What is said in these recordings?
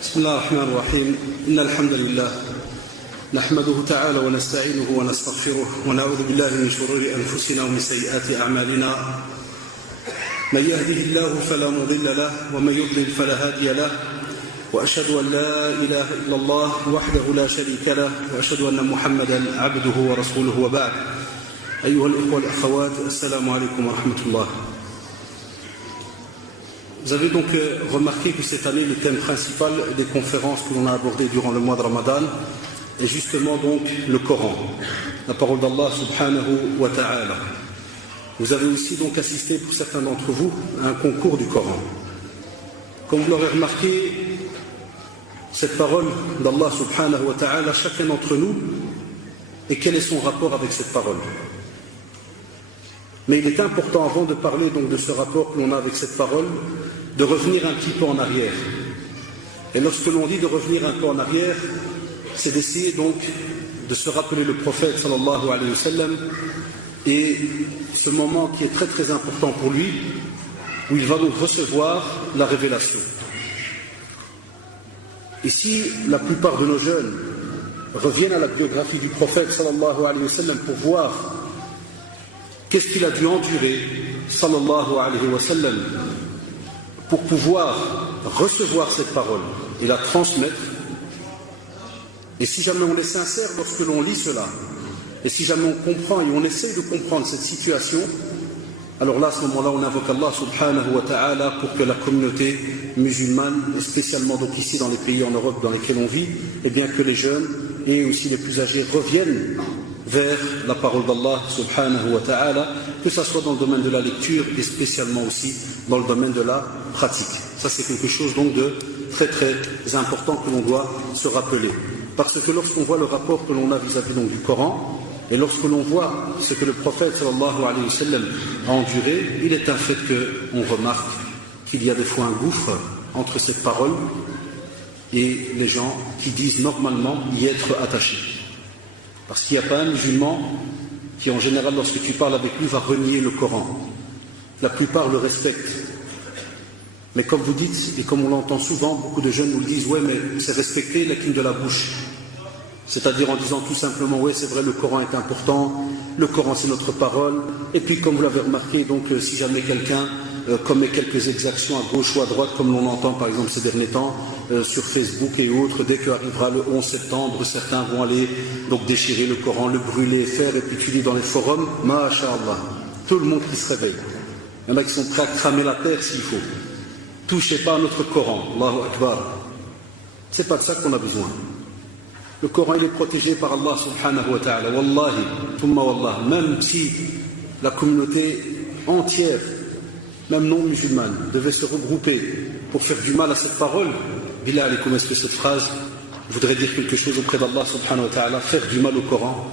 بسم الله الرحمن الرحيم إن الحمد لله نحمده تعالى ونستعينه ونستغفره ونعوذ بالله من شرور أنفسنا ومن سيئات أعمالنا من يهده الله فلا مضل له ومن يضلل فلا هادي له وأشهد أن لا إله إلا الله وحده لا شريك له وأشهد أن محمدا عبده ورسوله وبعد أيها الإخوة والأخوات السلام عليكم ورحمة الله. Vous avez donc remarqué que cette année, le thème principal des conférences que l'on a abordées durant le mois de Ramadan est justement donc le Coran, la parole d'Allah subhanahu wa ta'ala. Vous avez aussi donc assisté pour certains d'entre vous à un concours du Coran. Comme vous l'aurez remarqué, cette parole d'Allah subhanahu wa ta'ala, chacun d'entre nous, et quel est son rapport avec cette parole. Mais il est important, avant de parler donc de ce rapport que l'on a avec cette parole, de revenir un petit peu en arrière. Et lorsque l'on dit de revenir un peu en arrière, c'est d'essayer donc de se rappeler le prophète sallallahu alayhi wa sallam et ce moment qui est très très important pour lui, où il va donc recevoir la révélation. Ici, la plupart de nos jeunes reviennent à la biographie du prophète sallallahu alayhi wa sallam pour voir qu'est-ce qu'il a dû endurer sallallahu alayhi wa sallam pour pouvoir recevoir cette parole et la transmettre. Et si jamais on est sincère lorsque l'on lit cela, et si jamais on comprend et on essaie de comprendre cette situation, alors là, à ce moment-là, on invoque Allah subhanahu wa ta'ala pour que la communauté musulmane, et spécialement donc ici dans les pays en Europe dans lesquels on vit, et bien que les jeunes et aussi les plus âgés reviennent vers la parole d'Allah subhanahu wa ta'ala, que ce soit dans le domaine de la lecture et spécialement aussi dans le domaine de la pratique. Ça, c'est quelque chose donc de très très important que l'on doit se rappeler. Parce que lorsqu'on voit le rapport que l'on a vis-à-vis donc du Coran, et lorsque l'on voit ce que le prophète sallallahu alayhi wa sallam a enduré, il est un fait qu'on remarque qu'il y a des fois un gouffre entre cette parole et les gens qui disent normalement y être attachés. Parce qu'il n'y a pas un musulman qui, en général, lorsque tu parles avec lui, va renier le Coran. La plupart le respectent. Mais comme vous dites, et comme on l'entend souvent, beaucoup de jeunes nous le disent, ouais, mais c'est respecter la ligne de la bouche. C'est-à-dire en disant tout simplement, ouais, c'est vrai, le Coran est important, le Coran c'est notre parole. Et puis, comme vous l'avez remarqué, donc, si jamais quelqu'un commet quelques exactions à gauche ou à droite, comme l'on entend par exemple ces derniers temps sur Facebook et autres, dès qu'arrivera le 11 septembre, certains vont aller donc déchirer le Coran, le brûler, faire, et puis tu lis dans les forums, masha'Allah, tout le monde qui se réveille. Il y en a qui sont prêts à cramer la terre s'il faut. Touchez pas à notre Coran, Allahu Akbar. C'est pas de ça qu'on a besoin. Le Coran il est protégé par Allah subhanahu wa ta'ala. Wallahi, thumma wallah, même si la communauté entière, même non musulmane, devait se regrouper pour faire du mal à cette parole, billah alaykoum, est-ce que cette phrase voudrait dire quelque chose auprès d'Allah subhanahu wa ta'ala, faire du mal au Coran?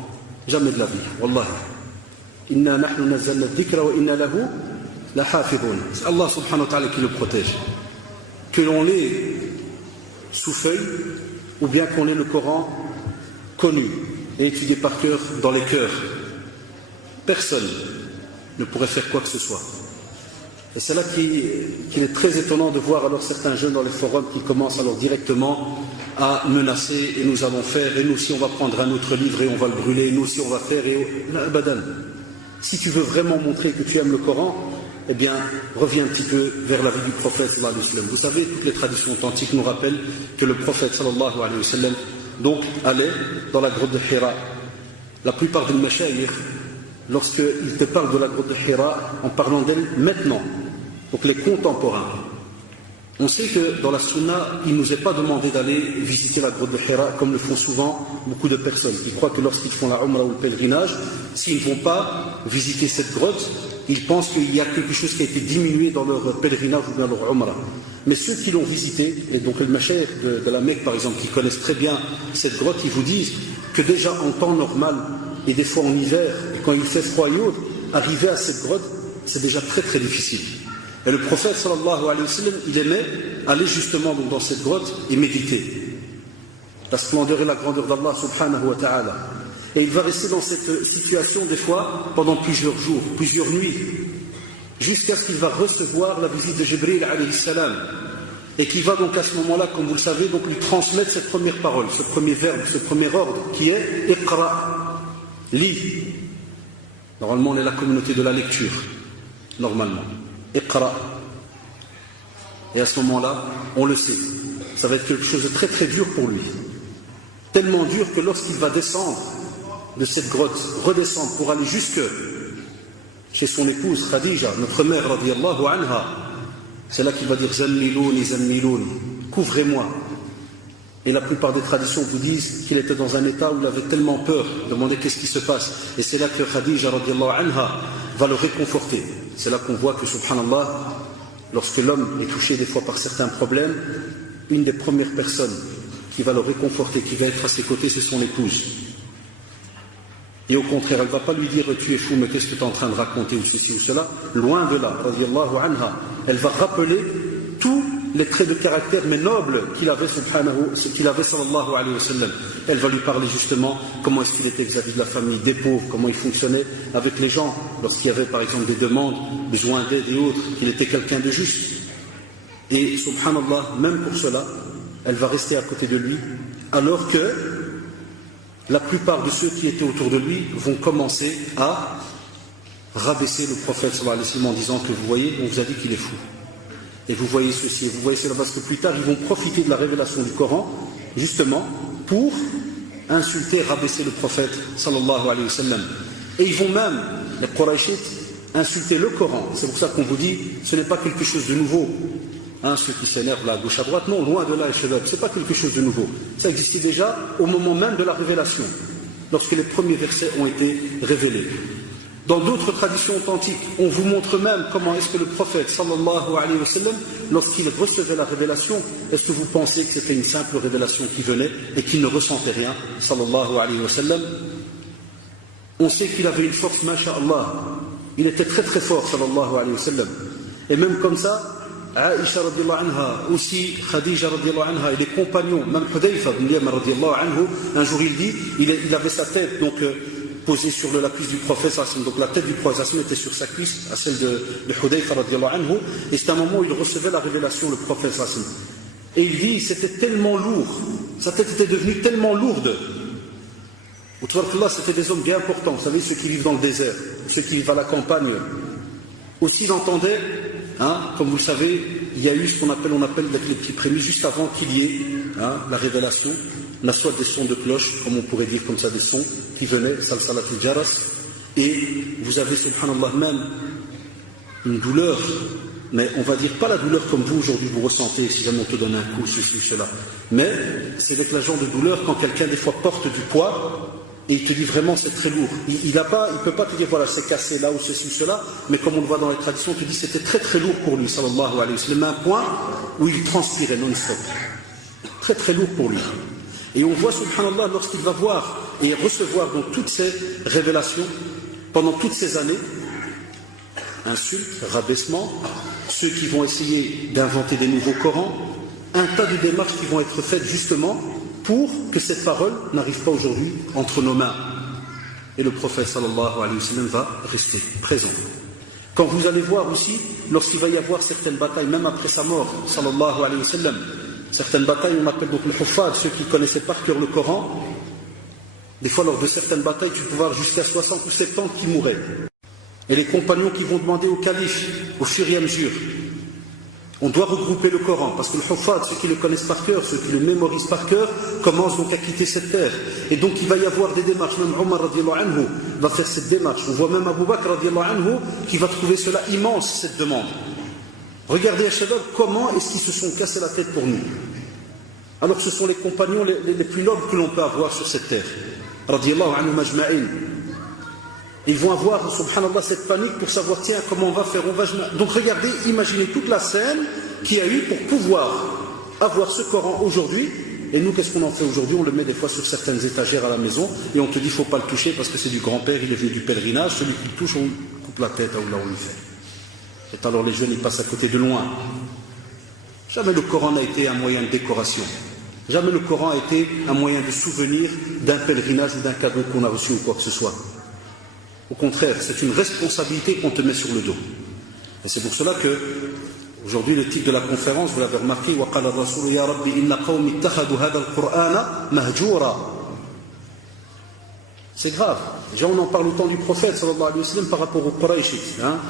Jamais de la vie, wallahi. Inna nahnu nazzalna dhikra wa inna lahu la hafidhun. C'est Allah subhanahu wa ta'ala qui le protège. Que l'on l'ait sous feuille, ou bien qu'on ait le Coran connu et étudié par cœur dans les cœurs, personne ne pourrait faire quoi que ce soit. Et c'est là qu'il est très étonnant de voir alors certains jeunes dans les forums qui commencent alors directement à menacer, et nous allons faire, et nous aussi on va prendre un autre livre et on va le brûler, et nous aussi on va faire, et abadan. Si tu veux vraiment montrer que tu aimes le Coran, eh bien reviens un petit peu vers la vie du prophète sallallahu alayhi wa sallam. Vous savez, toutes les traditions authentiques nous rappellent que le prophète sallallahu alayhi wa sallam donc allait dans la grotte de Hira. La plupart des mashayikh, lorsqu'ils te parlent de la grotte de Hira en parlant d'elle maintenant, donc les contemporains, on sait que dans la sunna, il ne nous est pas demandé d'aller visiter la grotte de Hira comme le font souvent beaucoup de personnes qui croient que lorsqu'ils font la umrah ou le pèlerinage, s'ils ne vont pas visiter cette grotte, ils pensent qu'il y a quelque chose qui a été diminué dans leur pèlerinage ou dans leur umrah. Mais ceux qui l'ont visité, et donc le mashayikh de la Mecque par exemple, qui connaissent très bien cette grotte, ils vous disent que déjà en temps normal, et des fois en hiver, et quand il fait froid et autres, arriver à cette grotte, c'est déjà très très difficile. Et le prophète sallallahu alayhi wa sallam, il aimait aller justement donc dans cette grotte et méditer. La splendeur et la grandeur d'Allah subhanahu wa ta'ala. Et il va rester dans cette situation des fois pendant plusieurs jours, plusieurs nuits, jusqu'à ce qu'il va recevoir la visite de Jibril alayhi salam. et qui va donc à ce moment-là, comme vous le savez, donc lui transmettre cette première parole, ce premier verbe, ce premier ordre, qui est Iqra, lis. Normalement, on est la communauté de la lecture, normalement. Iqra. Et à ce moment-là, on le sait, ça va être quelque chose de très très dur pour lui. Tellement dur que lorsqu'il va descendre de cette grotte, redescendre pour aller jusque chez son épouse Khadija, notre mère radiyallahu anha, c'est là qu'il va dire Zammilouni, Zammilouni, couvrez-moi. Et la plupart des traditions vous disent qu'il était dans un état où il avait tellement peur, demandait qu'est-ce qui se passe. Et c'est là que Khadija radiyallahu anha va le réconforter. C'est là qu'on voit que subhanallah, lorsque l'homme est touché des fois par certains problèmes, une des premières personnes qui va le réconforter, qui va être à ses côtés, c'est son épouse. Et au contraire, elle ne va pas lui dire tu es fou, mais qu'est-ce que tu es en train de raconter, ou ceci ou cela. Loin de là, radiyallahu anha, elle va rappeler tous les traits de caractère mais nobles qu'il avait, sallallahu alayhi wa sallam. Elle va lui parler justement comment est-ce qu'il était vis-à-vis de la famille, des pauvres, comment il fonctionnait avec les gens, lorsqu'il y avait par exemple des demandes, besoin d'aide et autres, qu'il était quelqu'un de juste. Et subhanallah, même pour cela, elle va rester à côté de lui, alors que la plupart de ceux qui étaient autour de lui vont commencer à rabaisser le prophète sallallahu alayhi wa sallam en disant que vous voyez, on vous a dit qu'il est fou. Et vous voyez ceci, et vous voyez cela, parce que plus tard, ils vont profiter de la révélation du Coran, justement, pour insulter, rabaisser le prophète sallallahu alayhi wa sallam. Et ils vont même, les Qurayshites, insulter le Coran. C'est pour ça qu'on vous dit, ce n'est pas quelque chose de nouveau. Ceux qui s'énervent là, à gauche à droite, non, loin de là, ce n'est pas quelque chose de nouveau. Ça existait déjà au moment même de la révélation, lorsque les premiers versets ont été révélés. Dans d'autres traditions authentiques, on vous montre même comment est-ce que le prophète, sallallahu alayhi wa sallam, lorsqu'il recevait la révélation, est-ce que vous pensez que c'était une simple révélation qui venait et qu'il ne ressentait rien, sallallahu alayhi wa sallam? On sait qu'il avait une force, masha'Allah. Il était très très fort, sallallahu alayhi wa sallam. Et même comme ça, Aïcha radiallahu anha, aussi Khadija radiallahu anha, et les compagnons, même Hudayfa ibn Yaman radiallahu anhu, un jour il dit, il avait sa tête donc posée sur la cuisse du prophète, donc la tête du prophète était sur sa cuisse, à celle de Hudayfa radiallahu anhu, et c'est un moment où il recevait la révélation, le prophète. Et il dit, c'était tellement lourd, sa tête était devenue tellement lourde. C'était des hommes bien importants, vous savez, ceux qui vivent dans le désert, ceux qui vivent à la campagne. Aussi, il entendait, comme vous le savez, il y a eu ce qu'on appelle les petits prémices, juste avant qu'il y ait la révélation. On a soit des sons de cloche, comme on pourrait dire comme ça, des sons qui venaient, salsalatul jaras, et vous avez, subhanallah, même une douleur, mais on va dire pas la douleur comme vous aujourd'hui vous ressentez, si jamais on te donne un coup, ceci ou cela, mais c'est avec la genre de douleur quand quelqu'un des fois porte du poids, et il te dit vraiment c'est très lourd. Il ne peut pas te dire voilà c'est cassé là ou ceci ou cela, mais comme on le voit dans les traditions, on te dit c'était très très lourd pour lui, sallallahu alayhi wa sallam, un point où il transpirait non-stop. Très très lourd pour lui. Et on voit subhanallah lorsqu'il va voir et recevoir donc toutes ces révélations pendant toutes ces années, insultes, rabaissements, ceux qui vont essayer d'inventer des nouveaux Corans, un tas de démarches qui vont être faites justement pour que cette parole n'arrive pas aujourd'hui entre nos mains. Et le prophète sallallahu alayhi wa sallam va rester présent. Quand vous allez voir aussi, lorsqu'il va y avoir certaines batailles, même après sa mort, sallallahu alayhi wa sallam, certaines batailles, on appelle donc les huffaz, ceux qui connaissaient par cœur le Coran, des fois lors de certaines batailles, tu peux voir jusqu'à 60 ou 70 qui mouraient. Et les compagnons qui vont demander au calife, au fur et à mesure, on doit regrouper le Coran, parce que le huffaz, ceux qui le connaissent par cœur, ceux qui le mémorisent par cœur, commencent donc à quitter cette terre. Et donc il va y avoir des démarches, même Omar radiallahu anhu va faire cette démarche. On voit même Abu Bakr radiallahu anhu qui va trouver cela immense, cette demande. Regardez à Shabab, comment est-ce qu'ils se sont cassés la tête pour nous? Alors que ce sont les compagnons les plus nobles que l'on peut avoir sur cette terre. Radiallahu anhu majma'in. Ils vont avoir, subhanallah, cette panique pour savoir, tiens, comment on va faire, Donc regardez, imaginez toute la scène qu'il y a eu pour pouvoir avoir ce Coran aujourd'hui. Et nous, qu'est-ce qu'on en fait aujourd'hui? On le met des fois sur certaines étagères à la maison et on te dit, il ne faut pas le toucher parce que c'est du grand-père, il est venu du pèlerinage, celui qui le touche, on coupe la tête, là on lui fait. Et alors les jeunes, ils passent à côté de loin. Jamais le Coran n'a été un moyen de décoration. Jamais le Coran a été un moyen de souvenir d'un pèlerinage ou d'un cadeau qu'on a reçu ou quoi que ce soit. Au contraire, c'est une responsabilité qu'on te met sur le dos. Et c'est pour cela que Aujourd'hui, le titre de la conférence, vous l'avez remarqué, وَقَالَ الرَّسُولُ يَا رَبِّ إِنَّ قَوْمِ اتَّخَذُوا هَذَا الْقُرْآنَ مَهْجُورًا. C'est grave. Déjà, on en parle au temps du prophète sallallahu alayhi wa sallam par rapport au Quraysh,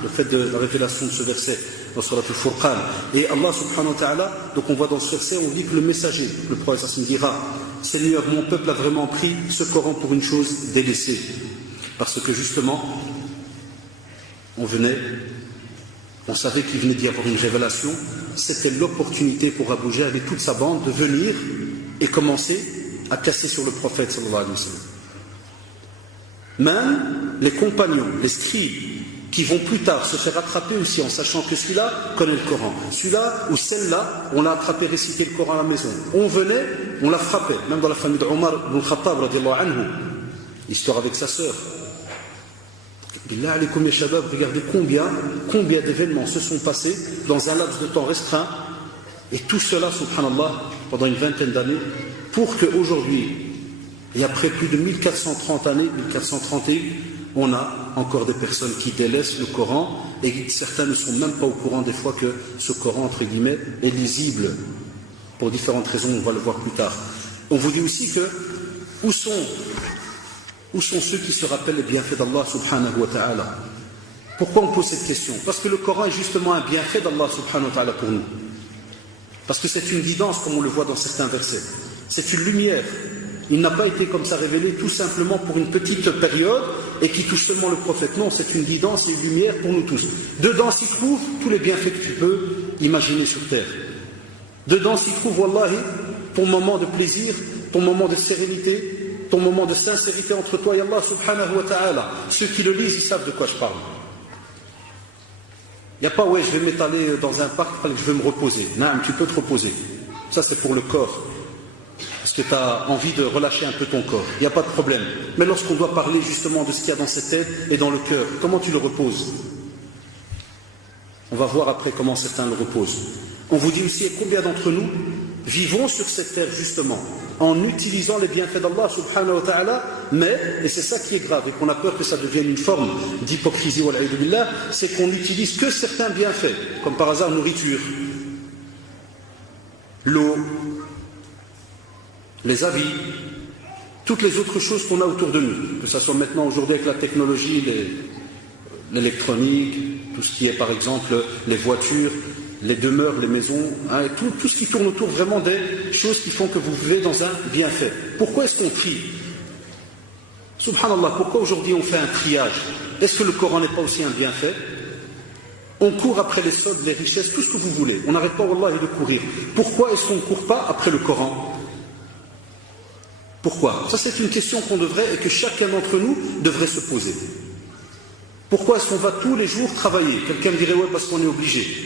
le fait de la révélation de ce verset dans Surat al-Furqan. Et Allah subhanahu wa ta'ala, donc on voit dans ce verset, on dit que le messager, le prophète sallallahu alayhi wa sallam, dira: Seigneur, mon peuple a vraiment pris ce Coran pour une chose délaissée. Parce que justement, on savait qu'il venait d'y avoir une révélation, c'était l'opportunité pour Abu Jahl et toute sa bande de venir et commencer à casser sur le prophète sallallahu alayhi wa sallam. Même les compagnons, les scribes, qui vont plus tard se faire attraper aussi en sachant que celui-là connaît le Coran. Celui-là ou celle-là, on l'a attrapé réciter le Coran à la maison. On venait, on l'a frappé. Même dans la famille d'Omar ibn Khattab, radiallahu anhu, l'histoire avec sa sœur. Billah alaykoum ya shabab, regardez combien d'événements se sont passés dans un laps de temps restreint. Et tout cela, subhanallah, pendant une vingtaine d'années, pour qu'aujourd'hui, et après plus de 1430 années, 1431, on a encore des personnes qui délaissent le Coran et certains ne sont même pas au courant des fois que ce Coran, entre guillemets, est lisible pour différentes raisons, on va le voir plus tard. On vous dit aussi que où sont ceux qui se rappellent les bienfaits d'Allah subhanahu wa ta'ala? Pourquoi on pose cette question? Parce que le Coran est justement un bienfait d'Allah subhanahu wa ta'ala pour nous. Parce que c'est une guidance, comme on le voit dans certains versets. C'est une lumière. Il n'a pas été comme ça révélé tout simplement pour une petite période et qui touche seulement le prophète. Non, c'est une guidance et une lumière pour nous tous. Dedans s'y trouvent tous les bienfaits que tu peux imaginer sur terre. Dedans s'y trouve, wallahi, ton moment de plaisir, ton moment de sérénité, ton moment de sincérité entre toi et Allah subhanahu wa ta'ala. Ceux qui le lisent, ils savent de quoi je parle. Il n'y a pas, ouais, je vais m'étaler dans un parc, je vais me reposer. Non, tu peux te reposer. Ça, c'est pour le corps. Parce que tu as envie de relâcher un peu ton corps. Il n'y a pas de problème. Mais lorsqu'on doit parler justement de ce qu'il y a dans cette tête et dans le cœur, comment tu le reposes? On va voir après comment certains le reposent. On vous dit aussi, combien d'entre nous vivons sur cette terre justement en utilisant les bienfaits d'Allah subhanahu wa ta'ala, mais, et c'est ça qui est grave et qu'on a peur que ça devienne une forme d'hypocrisie, c'est qu'on n'utilise que certains bienfaits, comme par hasard nourriture, l'eau, les habits, toutes les autres choses qu'on a autour de nous, que ce soit maintenant aujourd'hui avec la technologie, l'électronique, tout ce qui est par exemple les voitures, les demeures, les maisons, et tout ce qui tourne autour vraiment des choses qui font que vous vivez dans un bienfait. Pourquoi est-ce qu'on trie? Subhanallah, pourquoi aujourd'hui on fait un triage? Est-ce que le Coran n'est pas aussi un bienfait? On court après les soldes, les richesses, tout ce que vous voulez. On n'arrête pas, wallah, de courir. Pourquoi est-ce qu'on ne court pas après le Coran? Pourquoi? Ça, c'est une question qu'on devrait et que chacun d'entre nous devrait se poser. Pourquoi est-ce qu'on va tous les jours travailler? Quelqu'un me dirait, ouais, parce qu'on est obligé.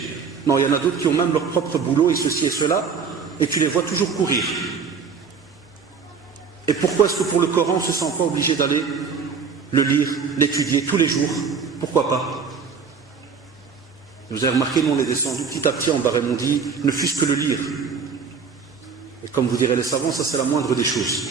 Non, il y en a d'autres qui ont même leur propre boulot et ceci et cela, et tu les vois toujours courir. Et pourquoi est-ce que pour le Coran, on ne se sent pas obligé d'aller le lire, l'étudier tous les jours? Pourquoi pas? Vous avez remarqué, nous on est descendu petit à petit en barème, on dit, ne fût-ce que le lire. Et comme vous diraient les savants, ça c'est la moindre des choses.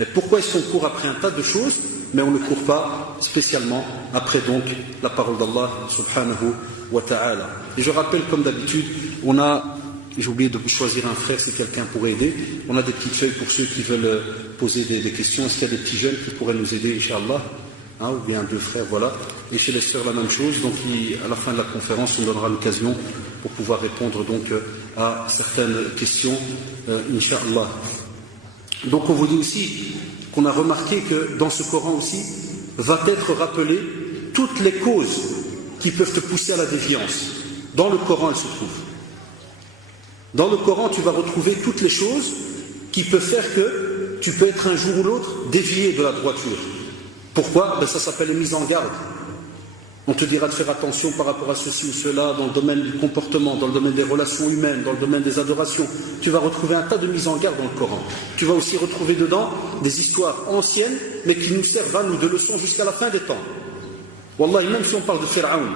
Mais pourquoi est-ce qu'on court après un tas de choses, mais on ne court pas spécialement après donc la parole d'Allah subhanahu wa ta'ala? Et je rappelle comme d'habitude, on a, j'ai oublié de choisir un frère si quelqu'un pourrait aider, on a des petites feuilles pour ceux qui veulent poser des questions. Est-ce qu'il y a des petits jeunes qui pourraient nous aider, Inch'Allah, ou bien deux frères, voilà. Et chez les sœurs la même chose, donc à la fin de la conférence on donnera l'occasion pour pouvoir répondre donc à certaines questions, Inch'Allah. Donc on vous dit aussi qu'on a remarqué que dans ce Coran aussi va être rappelé toutes les causes qui peuvent te pousser à la déviance. Dans le Coran, elles se trouvent. Dans le Coran, tu vas retrouver toutes les choses qui peuvent faire que tu peux être un jour ou l'autre dévié de la droiture. Pourquoi? Ça s'appelle les mises en garde. On te dira de faire attention par rapport à ceci ou cela dans le domaine du comportement, dans le domaine des relations humaines, dans le domaine des adorations. Tu vas retrouver un tas de mises en garde dans le Coran. Tu vas aussi retrouver dedans des histoires anciennes, mais qui nous servent à nous de leçons jusqu'à la fin des temps. Wallahi, même si on parle de Pharaon,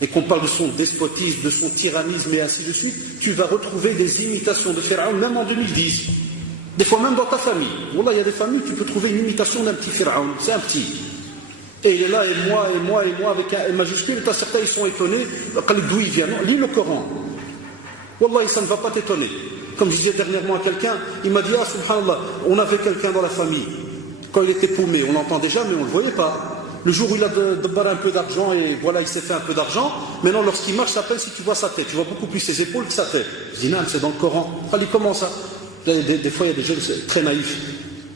et qu'on parle de son despotisme, de son tyrannisme et ainsi de suite, tu vas retrouver des imitations de Pharaon, même en 2010. Des fois même dans ta famille. Wallah, il y a des familles, tu peux trouver une imitation d'un petit Pharaon. C'est un petit. Et il est là, et moi, avec un M majuscule, et certains ils sont étonnés, d'où il vient. Non, lis le Coran. Wallah, ça ne va pas t'étonner. Comme je disais dernièrement à quelqu'un, il m'a dit, ah subhanallah, on avait quelqu'un dans la famille. Quand il était paumé, on l'entendait jamais, on ne le voyait pas. Le jour où il a de un peu d'argent, et voilà, il s'est fait un peu d'argent, maintenant lorsqu'il marche, à peine si tu vois sa tête, tu vois beaucoup plus ses épaules que sa tête. Je dis, non, c'est dans le Coran. Il dit, comment ça? Des fois, il y a des jeunes très naïfs.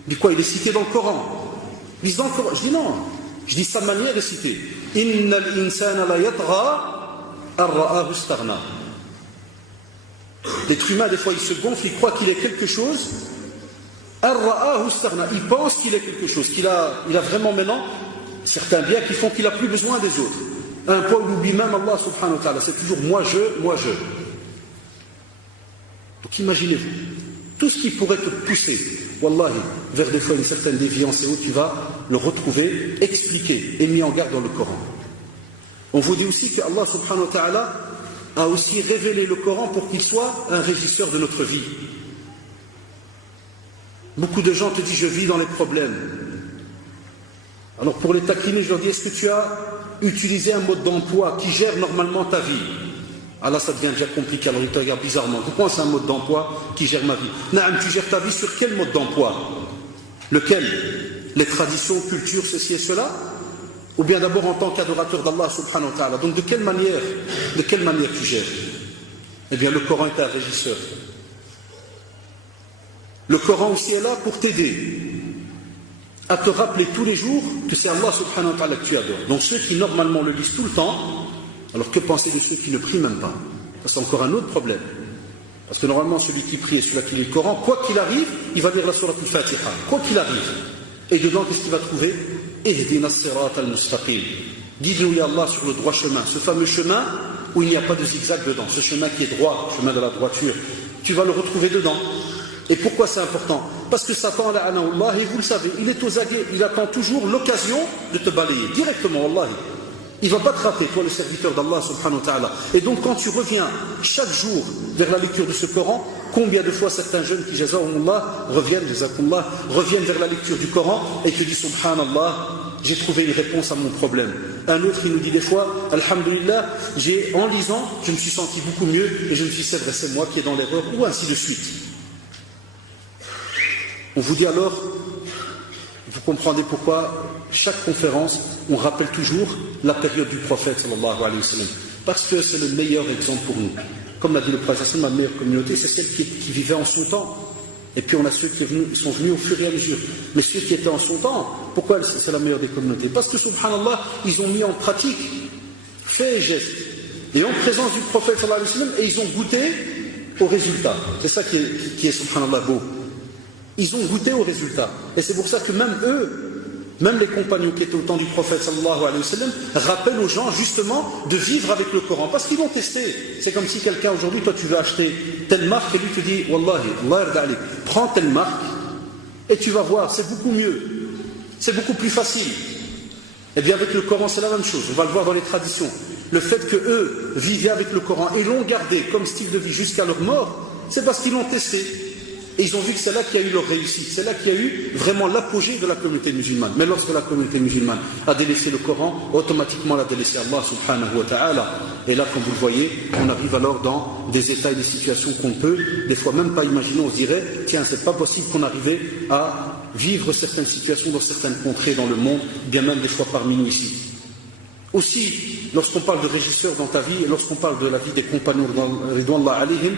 Il dit quoi? Il est cité dans le Coran. Il dit dans le Coran. Je dis non. Je dis sa manière est citée. Innal insana la yatra ar-ra'ahu istaghna. L'être humain, des fois, il se gonfle, il croit qu'il est quelque chose. Ar-ra'ahu istaghna. Il pense qu'il est quelque chose, qu'il a vraiment maintenant certains biens qui font qu'il n'a plus besoin des autres. À un point où il oublie même Allah subhanahu wa ta'ala. C'est toujours moi je. Donc imaginez-vous, tout ce qui pourrait te pousser, wallahi, vers des fois une certaine déviance et où tu vas le retrouver expliqué et mis en garde dans le Coran. On vous dit aussi que Allah subhanahu wa ta'ala a aussi révélé le Coran pour qu'il soit un régisseur de notre vie. Beaucoup de gens te disent je vis dans les problèmes. Alors pour les taquiner, je leur dis est-ce que tu as utilisé un mode d'emploi qui gère normalement ta vie? Ah là ça devient déjà compliqué, alors ils te regardent bizarrement. Pourquoi c'est un mode d'emploi qui gère ma vie? Naam, tu gères ta vie sur quel mode d'emploi? Lequel? Les traditions, culture, ceci et cela? Ou bien d'abord en tant qu'adorateur d'Allah subhanahu wa ta'ala? Donc de quelle manière tu gères? Eh bien le Coran est un régisseur. Le Coran aussi est là pour t'aider à te rappeler tous les jours que c'est Allah subhanahu wa ta'ala que tu adores. Donc ceux qui normalement le lisent tout le temps, alors que penser de ceux qui ne prient même pas? C'est encore un autre problème. Parce que normalement celui qui prie et celui qui lit le Coran, quoi qu'il arrive, il va dire la sourate al-Fatiha, quoi qu'il arrive. Et dedans, qu'est-ce qu'il va trouver? Ihdina as-sirat al-mustaqim. Guide-nous ya Allah sur le droit chemin, ce fameux chemin où il n'y a pas de zigzag dedans, ce chemin qui est droit, le chemin de la droiture. Tu vas le retrouver dedans. Et pourquoi c'est important? Parce que Satan, la'anahullah, et vous le savez, il est aux aguets, il attend toujours l'occasion de te balayer, directement, wallahi. Il ne va pas te rater, toi le serviteur d'Allah subhanahu wa ta'ala. Et donc quand tu reviens chaque jour vers la lecture de ce Coran, combien de fois certains jeunes qui reviennent vers la lecture du Coran et te disent subhanallah, j'ai trouvé une réponse à mon problème. Un autre il nous dit des fois, alhamdulillah, en lisant, je me suis senti beaucoup mieux et je me suis dit c'est vrai, c'est moi qui est dans l'erreur, ou ainsi de suite. On vous dit alors, vous comprendrez pourquoi chaque conférence, on rappelle toujours la période du prophète sallallahu alayhi wa sallam. Parce que c'est le meilleur exemple pour nous. Comme l'a dit le prophète, la meilleure communauté, c'est celle qui vivait en son temps. Et puis on a ceux qui sont venus au fur et à mesure. Mais ceux qui étaient en son temps, pourquoi c'est la meilleure des communautés? Parce que subhanallah, ils ont mis en pratique faits et gestes. Et en présence du prophète sallallahu alayhi wa sallam, et ils ont goûté au résultat. C'est ça qui est subhanallah beau. Ils ont goûté au résultat. Et c'est pour ça que même eux, même les compagnons qui étaient au temps du prophète sallallahu alayhi wa sallam, rappellent aux gens justement de vivre avec le Coran. Parce qu'ils l'ont testé. C'est comme si quelqu'un aujourd'hui, toi tu veux acheter telle marque et lui te dit wallahi, Allah yarda alik, prends telle marque et tu vas voir, c'est beaucoup mieux. C'est beaucoup plus facile. Et bien avec le Coran c'est la même chose. On va le voir dans les traditions. Le fait que eux vivaient avec le Coran et l'ont gardé comme style de vie jusqu'à leur mort, c'est parce qu'ils l'ont testé. Et ils ont vu que c'est là qu'il y a eu leur réussite, c'est là qu'il y a eu vraiment l'apogée de la communauté musulmane. Mais lorsque la communauté musulmane a délaissé le Coran, automatiquement elle a délaissé Allah subhanahu wa ta'ala. Et là, comme vous le voyez, on arrive alors dans des états et des situations qu'on peut, des fois même pas imaginer, on se dirait, tiens, c'est pas possible qu'on arrivait à vivre certaines situations dans certaines contrées dans le monde, bien même des fois parmi nous ici. Aussi, lorsqu'on parle de régisseur dans ta vie, et lorsqu'on parle de la vie des compagnons ridwanullah alayhim,